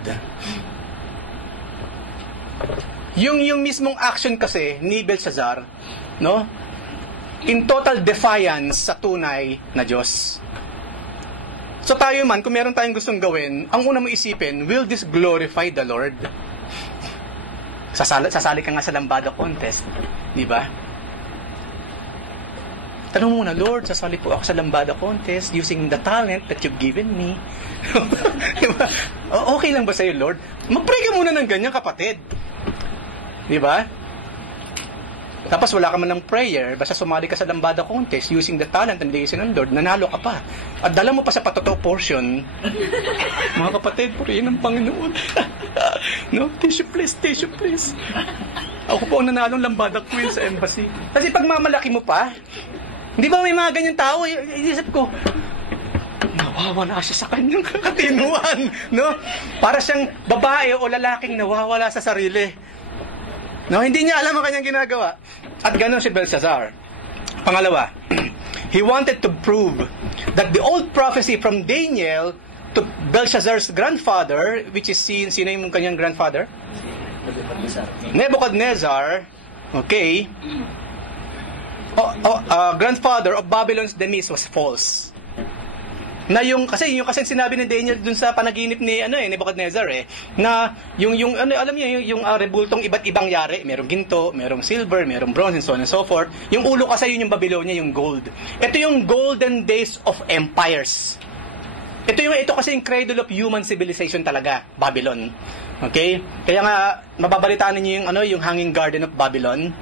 Yung mismong action kasi ni Belshazzar, in total defiance sa tunay na Diyos. So tayo man, kung meron tayong gustong gawin, ang una mo isipin, will this glorify the Lord? Sasali ka nga sa lambada contest, di ba? Tanong muna, Lord, sasali po ako sa lambada contest using the talent that you've given me. Diba? Okay lang ba sa'yo, Lord? Mag-pray ka muna ng ganyan, kapatid. Di ba? Tapos wala ka man ng prayer, basta sumali ka sa lambada contest using the talent and the ng Lord, nanalo ka pa. At dala mo pa sa patoto portion. Mga kapatid, purihin ang Panginoon. Tissue please. Ako po ang nanalong lambada queen sa embassy. Kasi pag mamalaki mo pa, hindi ba may mga ganyan tao? Iisip ko, nawawala siya sa kanyang katinuan. Para siyang babae o lalaking nawawala sa sarili. Hindi niya alam ang kanyang ginagawa. At gano'n si Belshazzar. Pangalawa, he wanted to prove that the old prophecy from Daniel to Belshazzar's grandfather, which is sino yung kanyang grandfather? Nebuchadnezzar. Okay. Grandfather of Babylon's demise was false. Kasi sinabi ni Daniel dun sa panaginip ni Nebuchadnezzar na alam niyo yung rebultong iba't ibang yari, merong ginto, merong silver, merong bronze and so on and so forth. Yung ulo kasi yun yung Babylonia, yung gold. Ito yung golden days of empires. Ito kasi yung cradle of human civilization talaga, Babylon. Okay? Kaya nga, mababalitaan ninyo yung Hanging Garden of Babylon.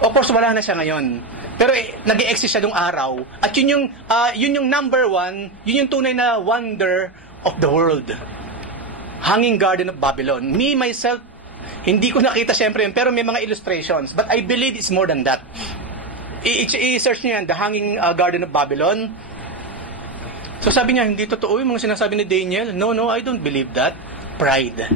Of course, wala na siya ngayon. Pero nag-i-exist siya nung araw. At yun yung number one, yun yung tunay na wonder of the world. Hanging Garden of Babylon. Me, myself, hindi ko nakita siyempre yun, pero may mga illustrations. But I believe it's more than that. I-search niyo yan, The Hanging Garden of Babylon. So sabi niya, hindi totoo yung mga sinasabi ni Daniel. No, I don't believe that. Pride.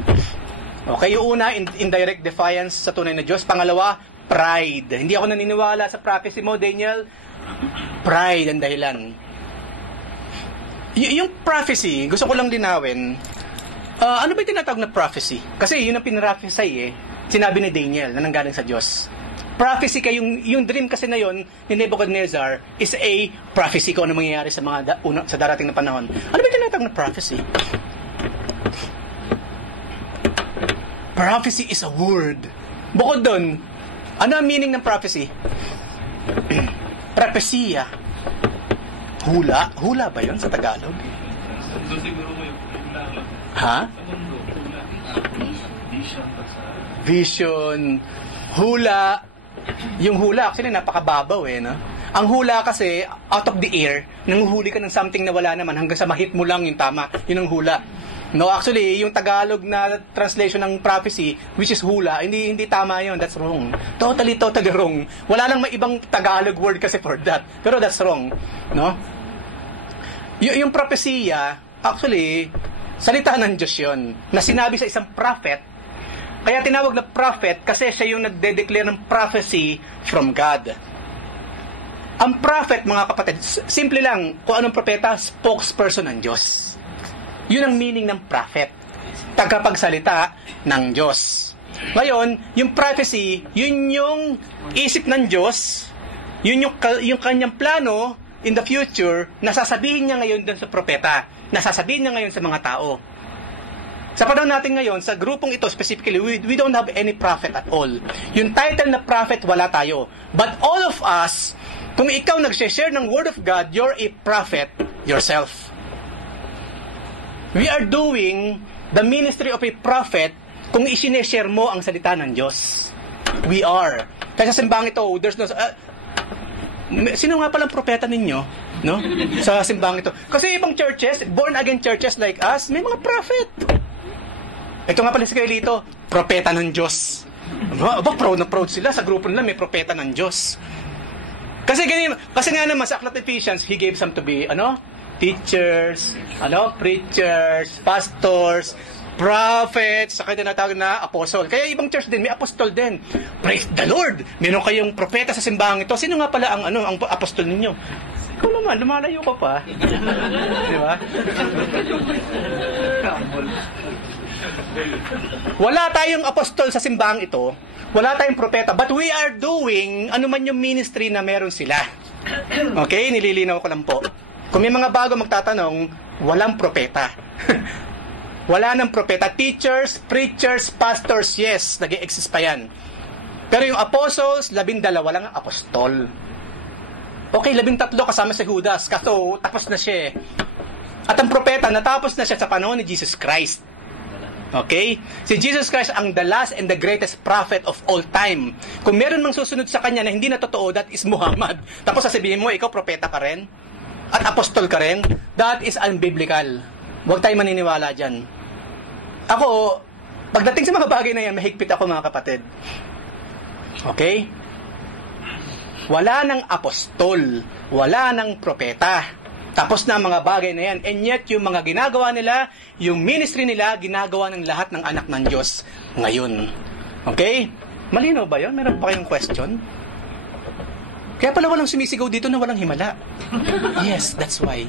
Okay, yung una, indirect defiance sa tunay na Diyos. Pangalawa, pride. Hindi ako naniniwala sa prophecy mo, Daniel. Pride ang dahilan. Yung prophecy, gusto ko lang linawin. Ano ba yung tinatawag na prophecy? Kasi yun ang pinraphesy sinabi ni Daniel na nanggaling sa Diyos. Prophecy yung dream kasi na yun ni Nebuchadnezzar is a prophecy kung ano mangyayari sa sa darating na panahon. Ano ba yung tinatawag na prophecy? Prophecy is a word. Bukod doon, ano ang meaning ng prophecy? Prophecia. Hula? Hula ba yun sa Tagalog? Doon siguro ko yung hula. Ha? Sa mundo, hula. Vision. Hula. Yung hula, actually, napakababaw no? Ang hula kasi, out of the air, nanguhuli ka ng something na wala naman hanggang sa mahit mo lang yung tama. Yun ang hula. No, actually, yung Tagalog na translation ng prophecy, which is hula, hindi tama yun. That's wrong. Totally wrong. Wala lang may ibang Tagalog word kasi for that. Pero that's wrong. No? Yung prophecia, actually, salita ng Diyos yun, na sinabi sa isang prophet. Kaya tinawag na prophet kasi siya yung nagde-declare ng prophecy from God. Ang prophet, mga kapatid, simple lang, kung anong propeta, spokesperson ng Diyos. Yun ang meaning ng prophet. Tagapagsalita ng Diyos. Ngayon, yung prophecy, yun yung isip ng Diyos, yun yung kanyang plano in the future, nasasabihin niya ngayon dun sa propeta, nasasabihin niya ngayon sa mga tao. Sa panahon natin ngayon, sa grupong ito specifically, we don't have any prophet at all. Yung title na prophet, wala tayo. But all of us, kung ikaw nag-share ng Word of God, you're a prophet yourself. We are doing the ministry of a prophet kung isineshare mo ang salita ng Diyos. We are. Kaya sa simbang ito, there's no... sino nga palang propeta ninyo? No? Sa simbang ito. Kasi ibang churches, born-again churches like us, may mga prophet. Ito nga pala si Kailito, propeta ng Diyos. Proud na proud sila. Sa grupo nila may propeta ng Diyos. Kasi nga naman sa Aklat Ephesians, he gave some to be, teachers, preachers, pastors, prophets, saka tinatawag na apostle. Kaya ibang church din, may apostol din. Praise the Lord! Meron kayong propeta sa simbahang ito. Sino nga pala ang apostol ninyo? Ikaw naman, lumalayo ka pa. Di ba? Wala tayong apostol sa simbahang ito. Wala tayong propeta. But we are doing ano man yung ministry na meron sila. Okay? Nililinaw ko lang po. Kung may mga bago magtatanong, walang propeta. Wala nang propeta. Teachers, preachers, pastors, yes, nag-i-exist pa yan. Pero yung apostles, 12 lang ang apostol. Okay, 13 kasama si Judas. Kaso, tapos na siya. At ang propeta, natapos na siya sa panahon ni Jesus Christ. Okay? Si Jesus Christ ang the last and the greatest prophet of all time. Kung meron mang susunod sa kanya na hindi na totoo, that is Muhammad. Tapos sasabihin mo, ikaw propeta ka rin? At apostol ka rin? That is unbiblical. Huwag tayo maniniwala dyan. Ako, pagdating sa mga bagay na yan, mahigpit ako mga kapatid. Okay? Wala nang apostol. Wala nang propeta. Tapos na ang mga bagay na yan. And yet, yung mga ginagawa nila, yung ministry nila, ginagawa ng lahat ng anak ng Diyos ngayon. Okay? Malinaw ba yun? Meron pa kayong question? Kaya pala walang sumisigaw dito na walang himala. Yes, that's why.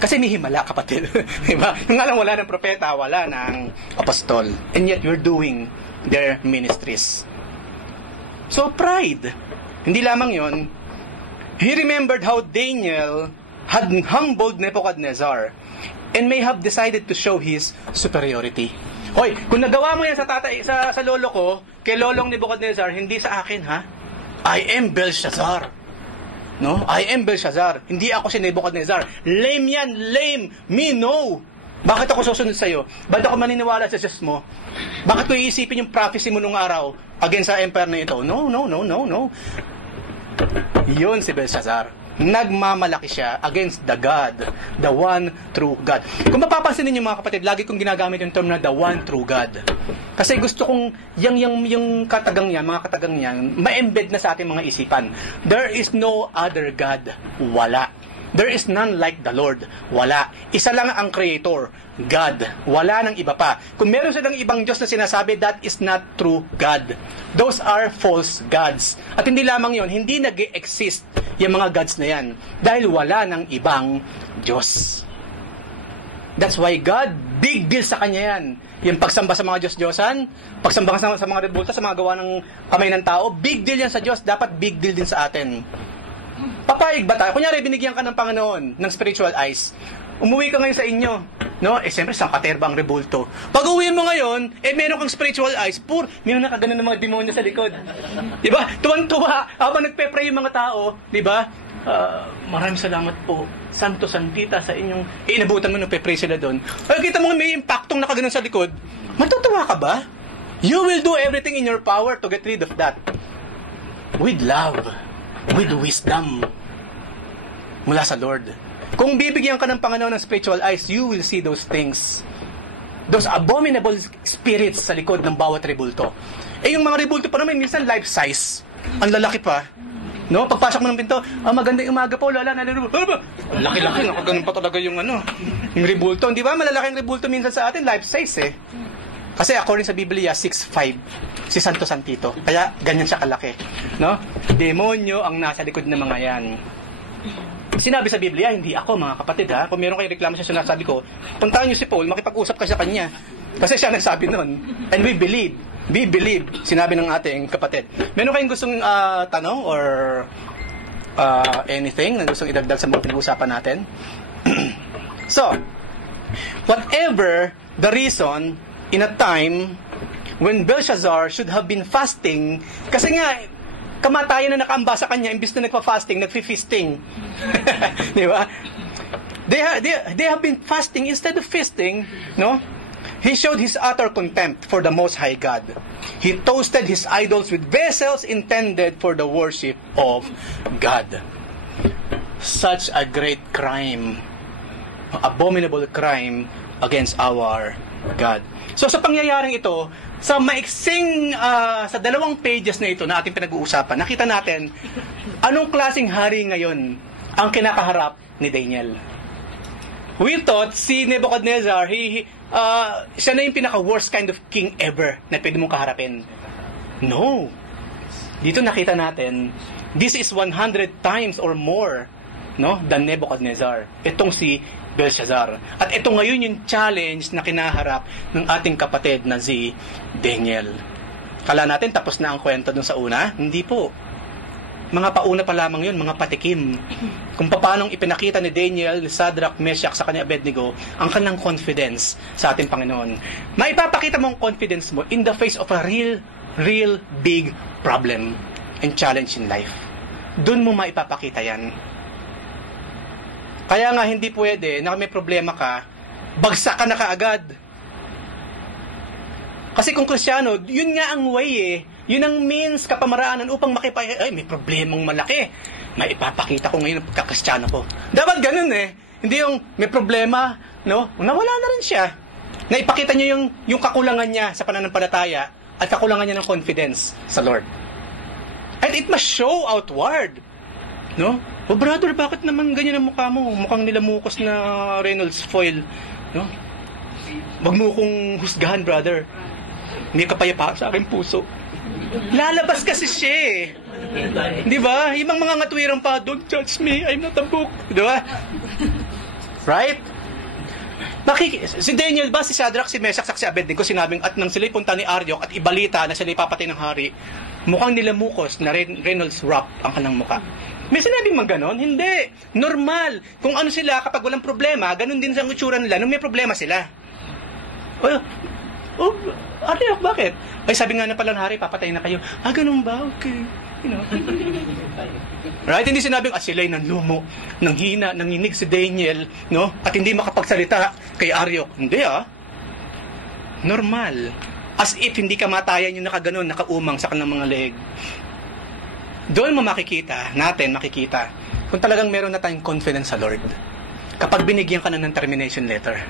Kasi may himala, kapatid. Diba? Yung nga lang wala ng propeta, wala ng apostol. And yet, you're doing their ministries. So, pride. Hindi lamang yon. He remembered how Daniel had humbled Nebuchadnezzar and may have decided to show his superiority. Hoy, kung nagawa mo yan sa lolo ko, kay lolong Nebuchadnezzar, hindi sa akin, ha? I am Belshazzar. No? I am Belshazzar. Hindi ako si Nebuchadnezzar. Lame yan, lame. Me, no. Bakit ako susunod sa'yo? Bakit ako maniniwala sa Diyos mo? Bakit ko iisipin yung prophecy mo nung araw against sa empire na ito? No. Yun si Belshazzar. Nagmamalaki siya against the God, the one true God. Kung mapapansin ninyo mga kapatid, lagi kong ginagamit yung term na the one true God. Kasi gusto kong yung katagang yan, mga katagang yan, ma-embed na sa ating mga isipan. There is no other God. Wala. There is none like the Lord. Wala. Isa lang ang Creator, God. Wala nang iba pa. Kung meron silang ibang Diyos na sinasabi, that is not true God. Those are false gods. At hindi lamang yon, hindi nag-exist yung mga gods na yan. Dahil wala nang ibang Diyos. That's why God, big deal sa Kanya yan. Yung pagsamba sa mga Diyos-Diyosan, pagsamba sa mga rebulta, sa mga gawa ng kamay ng tao, big deal yan sa Diyos. Dapat big deal din sa atin. Papayag ba tayo? Kunyari, binigyan ka ng Panginoon ng spiritual eyes. Umuwi ka ngayon sa inyo. No? Siyempre, sangkaterba ang rebulto. Pag uwi mo ngayon, meron kang spiritual eyes. Meron na kagano'n ng mga demonyo sa likod. Diba? Tuwan-tuwa. Habang nagpe-pray yung mga tao, diba? Maraming salamat po. Santo Santita sa inyong... inabutan mo, nagpe-pray sila doon. Ay, kita mo may impactong nakagano'n sa likod. Matutuwa ka ba? You will do everything in your power to get rid of that. With love. With wisdom. Mula sa Lord. Kung bibigyan ka ng Panginoon ng spiritual eyes, you will see those things. Those abominable spirits sa likod ng bawat rebulto. Yung mga rebulto pa naman, minsan life size. Ang lalaki pa. No? Pagpasok mo ng pinto, magandang umaga po, lala, laki-laki, nakaganon pa talaga yung rebulto. Di ba? Malalaking rebulto minsan sa atin, life size Kasi according sa Biblia, 6'5", si Santo Santito. Kaya ganyan siya kalaki. No? Demonyo ang nasa likod ng mga yan. Sinabi sa Biblia, hindi ako mga kapatid ha. Kung meron kayo reklamo sa sinasabi ko, puntahan niyo si Paul, makipag-usap ka sa kanya. Kasi siya nagsabi nun. And we believe, sinabi ng ating kapatid. Meron kayong gustong tanong or anything na gustong idagdag sa mga pinag-usapan natin? So, whatever the reason in a time when Belshazzar should have been fasting, kasi nga, kamatayan na nakaamba sa kanya, imbis na nagpa-fasting, nagfi-feasting. Di ba? They have been fasting instead of feasting, no? He showed his utter contempt for the Most High God. He toasted his idols with vessels intended for the worship of God. Such a great crime. Abominable crime against our God. So sa pangyayaring ito, sa maiksing, sa 2 pages na ito na ating pinag-uusapan, nakita natin anong klaseng hari ngayon ang kinakaharap ni Daniel. We thought si Nebuchadnezzar, siya na yung pinaka-worst kind of king ever na pwede mong kaharapin. No. Dito nakita natin, this is 100 times or more, no, than Nebuchadnezzar. Itong si Belshazzar. At ito ngayon yung challenge na kinaharap ng ating kapatid na si Daniel. Kala natin tapos na ang kwento dun sa una? Hindi po. Mga pauna pa lamang yun, mga patikim. Kung paano ipinakita ni Daniel, Shadrach, Meshach, sa kanya Abednego, ang kanilang confidence sa ating Panginoon. Maipapakita mo ang confidence mo in the face of a real big problem and challenge in life. Doon mo maipapakita yan. Kaya nga hindi pwede na may problema ka, bagsak ka na kaagad. Kasi kung Kristiyano, yun nga ang way Yun ang means, kapamaraanan upang may problemang malaki. May ipapakita ko ngayon ang pagka-Kristiyano ko. Dapat ganun Hindi yung may problema, no? Nawala na rin siya. Naipakita niya yung kakulangan niya sa pananampalataya at kakulangan niya ng confidence sa Lord. And it must show outward. No? Oh brother, bakit naman ganyan ang mukha mo? Mukhang nilamukos na Reynolds foil. No? Wag mo kong husgahan, brother. May kapayapaan sa aking puso. Lalabas kasi siya Di ba? Ibang mga ngatwirang pa, don't judge me, I'm not a book. Di ba? Right? Si Daniel ba, si Shadrach, si Meshach, si Abednego, sinabing at nang sila'y punta ni Arioch at ibalita na sila'y papatay ng hari, mukhang nilamukos na Reynolds wrap ang kanang mukha. May sinabing man ganon? Hindi. Normal. Kung ano sila, kapag walang problema, ganon din sa utsura nila nung may problema sila. Arioch, bakit? Ay, sabi nga na pala ng hari, papatay na kayo. Ganun ba? Okay. You know. Right? Hindi sinabing, sila'y nanlumo, nanghina, nanginig si Daniel, no? At hindi makapagsalita kay Aryok. Hindi normal. As if hindi kamatayan yung nakaganon, nakaumang sa kanilang mga leeg. Doon mo makikita kung talagang meron na tayong confidence sa Lord. Kapag binigyan ka na ng termination letter.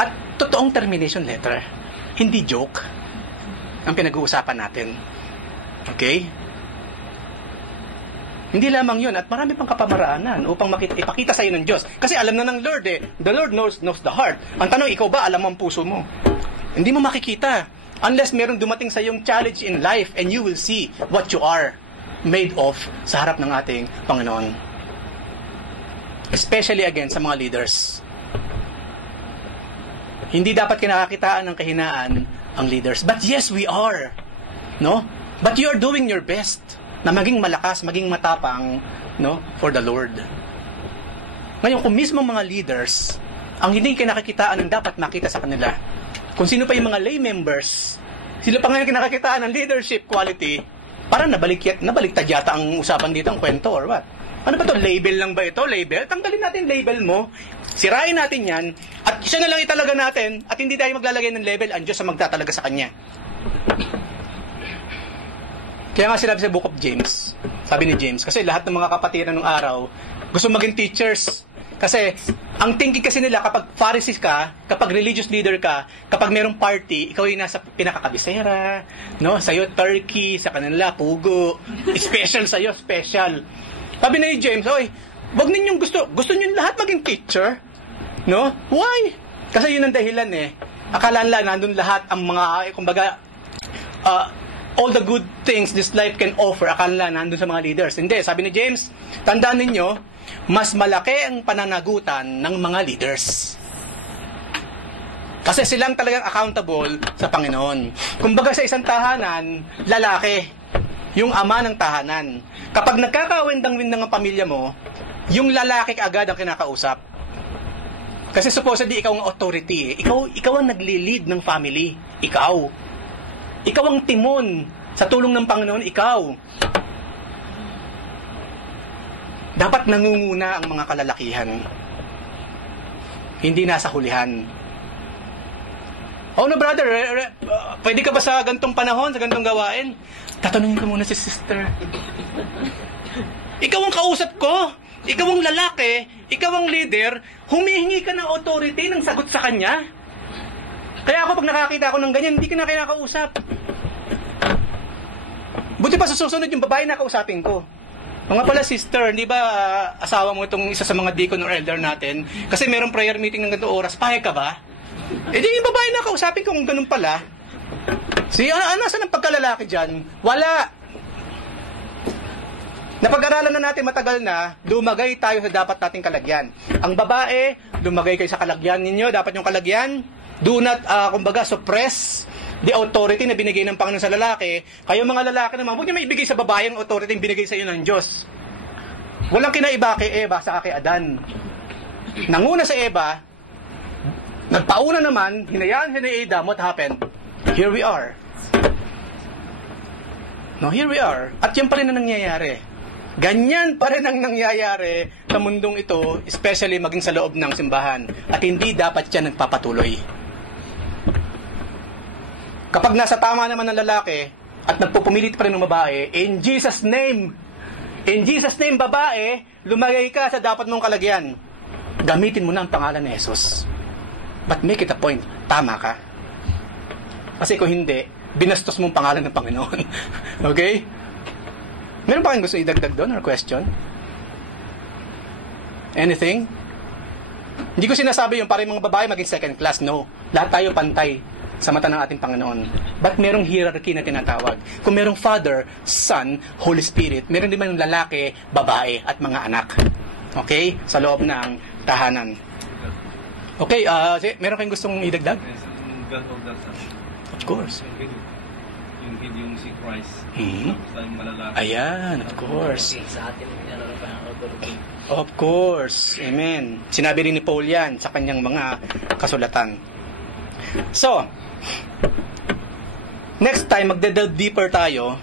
At totoong termination letter, hindi joke ang pinag-uusapan natin. Okay? Hindi lamang yun, at marami pang kapamaraanan upang ipakita sa iyo ng Diyos. Kasi alam na ng Lord The Lord knows the heart. Ang tanong, ikaw ba alam mo ang puso mo? Hindi mo makikita. Unless meron dumating sa iyong challenge in life and you will see what you are made of sa harap ng ating Panginoon. Especially again sa mga leaders. Hindi dapat kinakakitaan ng kahinaan ang leaders. But yes, we are. No? But you are doing your best na maging malakas, maging matapang, no, for the Lord. Ngayon, kung mismo mga leaders ang hindi kinakakitaan ng dapat makita sa kanila, kung sino pa yung mga lay members, sila pa ngayon kinakakitaan ng leadership quality, parang nabaliktad yata ang usapan dito, ang kwento, or what? Ano ba to? Label lang ba ito? Label? Tanggalin natin label mo, sirain natin yan, at siya na lang italaga natin, at hindi tayo maglalagay ng label, ang Diyos ang magtatalaga sa Kanya. Kaya nga sinabi sa Book of James, sabi ni James, kasi lahat ng mga kapatiran ng araw, gusto maging teachers. Kasi, ang thinking kasi nila, kapag Pharisees ka, kapag religious leader ka, kapag merong party, ikaw yung nasa pinakakabisera, no? Sa'yo, turkey, sa kanila, pugo. Special sa'yo, special. Sabi ni James, wag ninyong gusto niyo lahat maging teacher? No? Why? Kasi yun ang dahilan Akala nila, nandun lahat ang mga, kumbaga, all the good things this life can offer, akala nila, nandun sa mga leaders. Hindi, sabi ni James, tandaan ninyo, mas malaki ang pananagutan ng mga leaders. Kasi silang talagang accountable sa Panginoon. Kumbaga sa isang tahanan, lalaki, yung ama ng tahanan. Kapag nagkakawendang-windang ang pamilya mo, yung lalaki agad ang kinakausap. Kasi supposedly ikaw ang authority. Ikaw ang nagli-lead ng family. Ikaw ang timon sa tulong ng Panginoon, ikaw. Dapat nangunguna ang mga kalalakihan. Hindi nasa hulihan. No brother, pwede ka ba sa gantong panahon, sa gantong gawain? Tatanungin ko muna si sister. Ikaw ang kausap ko. Ikaw ang lalaki. Ikaw ang leader. Humihingi ka ng authority ng sagot sa kanya. Kaya ako pag nakakita ko ng ganyan, hindi ka na kinakausap. Buti pa sa susunod yung babae na kausapin ko. Mga pala sister, di ba asawa mo itong isa sa mga deacon or elder natin? Kasi merong prayer meeting ng ganitong oras, pahig ka ba? Di yung babae na kausapin ko kung ganun pala. Saan ang pagkalalaki dyan? Wala. Napag-aralan na natin matagal na, lumagay tayo sa dapat nating kalagyan. Ang babae, lumagay kayo sa kalagyan ninyo, dapat yung kalagyan, do not, kumbaga, suppress the authority na binigay ng Panginoon sa lalaki. Kayo mga lalaki naman, huwag niyo maibigay sa babae ang authority na binigay sa iyo ng Diyos. Walang kinaiba kay Eva sa kay Adan. Nanguna sa Eva, nagpauna naman, hinayaan siya ni Adam, what happened? Here we are. No, here we are. At yan pa rin ang nangyayari. Ganyan pa rin ang nangyayari sa mundong ito, especially maging sa loob ng simbahan. At hindi dapat yan nagpapatuloy. Kapag nasa tama naman ng lalaki at nagpupumilit pa rin ng babae, in Jesus' name, babae, lumagay ka sa dapat mong kalagyan. Gamitin mo na ang pangalan ni Jesus. But make it a point, tama ka. Kasi kung hindi, binastos mo ang pangalan ng Panginoon. Okay? Meron pa kayong gusto idagdag doon or question? Anything? Hindi ko sinasabi yung parang mga babae maging second class. No. Lahat tayo pantay sa mata ng ating Panginoon. But merong hierarchy na tinatawag. Kung merong Father, Son, Holy Spirit, meron din man yung lalaki, babae, at mga anak. Okay? Sa loob ng tahanan. Okay, meron kayong gustong idagdag? God of the Son. Of course. Yung si Christ. Sa malalaki. Ayan, of course. Sa atin, nalaro pa ng authority. Of course. Amen. Sinabi rin ni Paul yan sa kanyang mga kasulatan. So, next time, magde-delve deeper tayo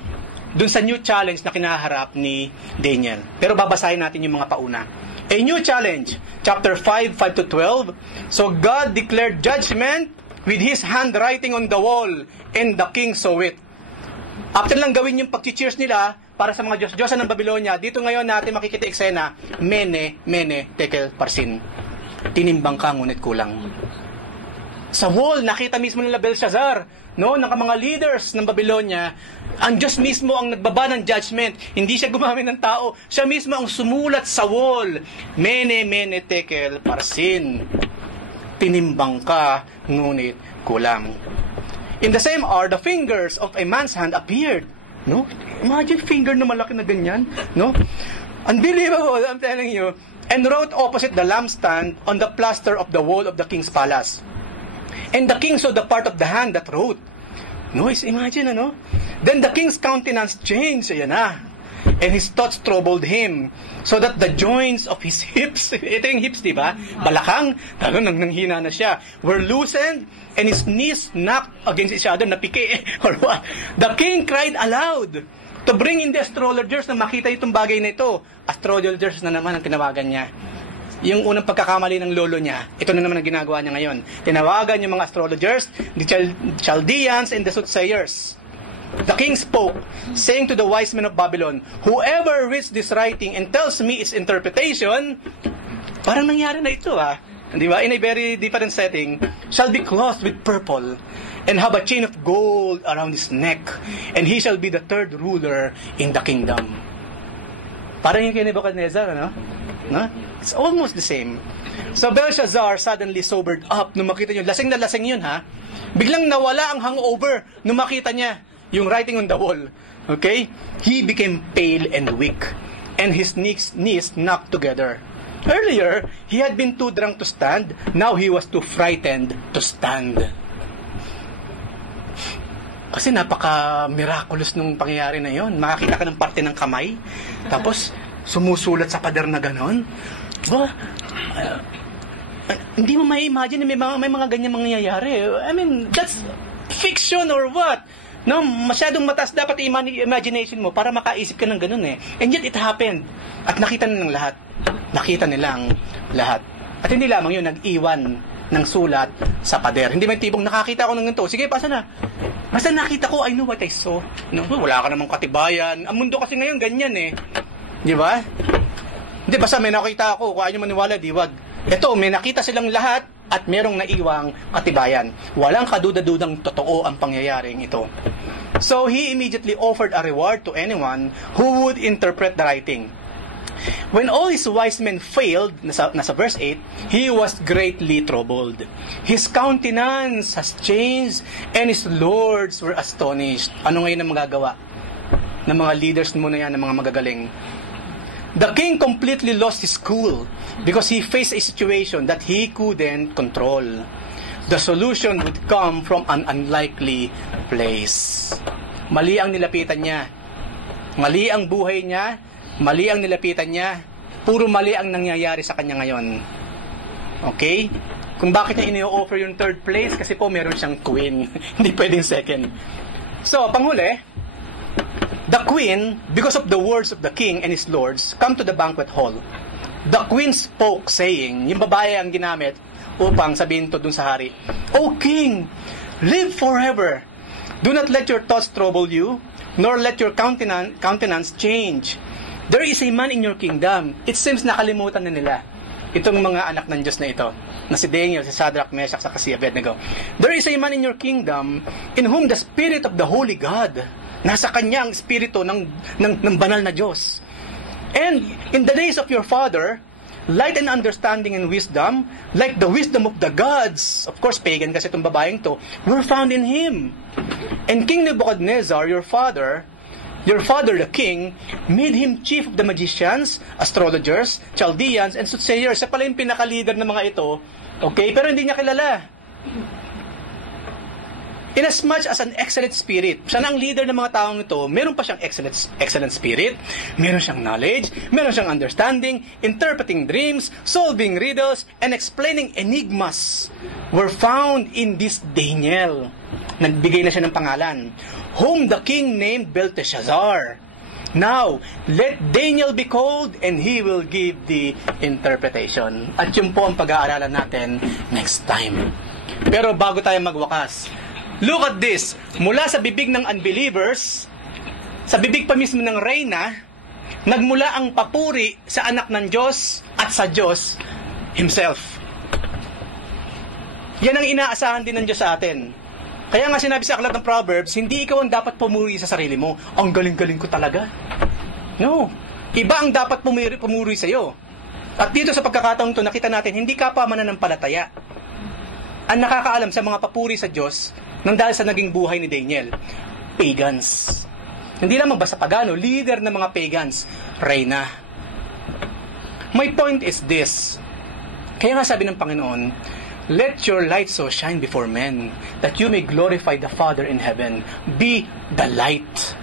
dun sa new challenge na kinaharap ni Daniel. Pero babasahin natin yung mga pauna. A new challenge, chapter 5, 5 to 12. So God declared judgment with His handwriting on the wall, and the king saw it. After lang gawin yung pag-cheers nila para sa mga Diyos-Diyosan ng Babylonia, dito ngayon natin makikita eksena, mene, tekel, parsin. Tinimbang ka, ngunit kulang. Sa wall, nakita mismo nila Belshazzar, no, ng mga leaders ng Babylonia, ang Diyos mismo ang nagbaba ng judgment. Hindi siya gumamit ng tao. Siya mismo ang sumulat sa wall. Mene, tekel, parsin. Tinimbang ka, ngunit kulang. In the same hour, the fingers of a man's hand appeared. No? Imagine finger na malaki na ganyan. No? Unbelievable, I'm telling you. And wrote opposite the lampstand on the plaster of the wall of the king's palace. And the king saw the part of the hand that wrote. No, imagine, ano? Then the king's countenance changed. Ayan na. And his thoughts troubled him, so that the joints of his hips, ito yung hips, di ba? Balakang, nanghina na siya, were loosened, and his knees knocked against each other, napike, or what? The king cried aloud to bring in the astrologers na makita itong bagay na ito. Astrologers na naman ang tinawagan niya. Yung unang pagkakamali ng lolo niya, ito na naman ang ginagawa niya ngayon. Tinawagan yung mga astrologers, the Chaldeans and the soothsayers. The king spoke, saying to the wise men of Babylon, whoever reads this writing and tells me its interpretation, parang nangyari na ito, di ba? In a very different setting, shall be clothed with purple, and have a chain of gold around his neck, and he shall be the third ruler in the kingdom. Parang yung kay Nebuchadnezzar, ano? No? It's almost the same. So Belshazzar suddenly sobered up nung makita niyo. Lasing na lasing yun, ha? Biglang nawala ang hangover nung makita niya yung writing on the wall. Okay? He became pale and weak, and his knees knocked together. Earlier, he had been too drunk to stand. Now he was too frightened to stand. Kasi napaka-miraculous nung pangyayari na yon. Makakita ka ng parte ng kamay, tapos sumusulat sa pader na ganon. Hindi mo ma-imagine na may mga ganyan mangyayari. I mean, that's fiction or what? No, masyadong mataas dapat imagination mo para makaisip ka ng ganun eh. And yet it happened. At nakita nilang lahat. Nakita nilang lahat. At hindi lamang yun, nag-iwan ng sulat sa pader. Hindi man tibong nakakita ko ng ganito. Sige, pasa na. Basta nakita ko, I know what I saw. No, wala ka namang katibayan. Ang mundo kasi ngayon ganyan eh. Di ba? Hindi, basta may nakita ako. Kung ayaw nyo maniwala, diwag. Ito, may nakita silang lahat at merong naiwang katibayan. Walang kaduda-dudang totoo ang pangyayaring ito. So, he immediately offered a reward to anyone who would interpret the writing. When all his wise men failed, nasa verse 8, he was greatly troubled. His countenance has changed, and his lords were astonished. Ano ngayon ang magagawa ng mga leaders mo na yan, ng mga magagaling? The king completely lost his cool because he faced a situation that he couldn't control. The solution would come from an unlikely place. Mali ang nilapitan niya. Mali ang buhay niya. Mali ang nilapitan niya. Puro mali ang nangyayari sa kanya ngayon. Okay? Kung bakit niya ini-offer yung third place, kasi po meron siyang queen. Hindi pwedeng second. So, panghuli, the queen, because of the words of the king and his lords, come to the banquet hall. The queen spoke, saying, yung babae ang ginamit upang sabihin to dun sa hari, O king, live forever. Do not let your thoughts trouble you, nor let your countenance change. There is a man in your kingdom. It seems nakalimutan na nila itong mga anak ng Diyos na ito, na si Daniel, si Shadrach, Meshach, saka si Abednego. There is a man in your kingdom in whom the spirit of the holy God, nasa kanya ang espiritu ng banal na Diyos. And in the days of your father, light and understanding and wisdom, like the wisdom of the gods, of course pagan kasi itong babaeng to, were found in him. And King Nebuchadnezzar, your father the king, made him chief of the magicians, astrologers, Chaldeans, and soothsayers. Siya pala yung pinaka-leader ng mga ito. Okay? Pero hindi niya kilala. Inasmuch as an excellent spirit, siya na ang leader ng mga taong ito, meron pa siyang excellent spirit, meron siyang knowledge, meron siyang understanding, interpreting dreams, solving riddles, and explaining enigmas were found in this Daniel. Nagbigay na siya ng pangalan. Whom the king named Belteshazzar. Now, let Daniel be called and he will give the interpretation. At yun po ang pag-aaralan natin next time. Pero bago tayo magwakas, look at this. Mula sa bibig ng unbelievers, sa bibig pa mismo ng reyna, nagmula ang papuri sa anak ng Diyos at sa Diyos Himself. Yan ang inaasahan din ng Diyos sa atin. Kaya nga sinabi sa aklat ng Proverbs, hindi ikaw ang dapat pumuri sa sarili mo. Ang galing-galing ko talaga. No. Iba ang dapat pumuri sa iyo. At dito sa pagkakataong ito, nakita natin, hindi ka pa mananampalataya. Ang nakakaalam sa mga papuri sa Diyos, nang dahil sa naging buhay ni Daniel, pagans. Hindi lamang basta pagano, leader ng mga pagans, reyna. My point is this. Kaya nga sabi ng Panginoon, let your light so shine before men, that you may glorify the Father in heaven. Be the light.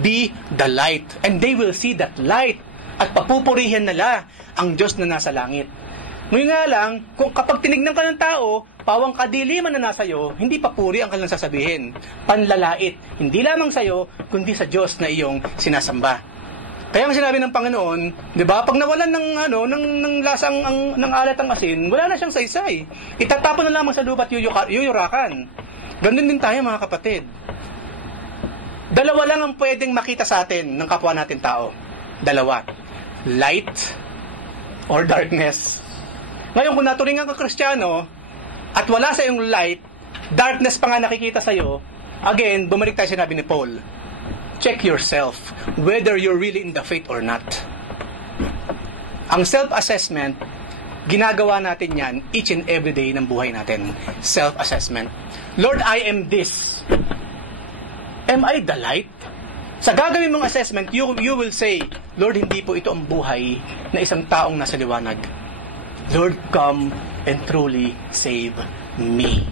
Be the light. And they will see that light. At papupurihin nila ang Diyos na nasa langit. Ngayon nga lang, kung kapag tinignan ka ng tao, pawang kadiliman na nasa iyo, hindi papuri ang kanilang sasabihin. Panlalait. Hindi lamang sa iyo, kundi sa Diyos na iyong sinasamba. Kaya ang sinabi ng Panginoon, 'di ba? Pag nawalan ng lasang ng alat ang asin, wala na siyang saysay. Itatapon na lamang sa lupa at yuyurakan. Ganun din tayo, mga kapatid. Dalawa lang ang pwedeng makita sa atin ng kapwa natin tao. Dalawa. Light or darkness. Ngayon, kung naturingan ka Kristiyano at wala sa iyong light, darkness pa nga nakikita sa iyo, again, bumalik tayo sinabi ni Paul. Check yourself whether you're really in the faith or not. Ang self-assessment, ginagawa natin yan each and every day ng buhay natin. Self-assessment. Lord, I am this. Am I the light? Sa gagawin mong assessment, you will say, Lord, hindi po ito ang buhay na isang taong nasa liwanag. Lord, come and truly save me.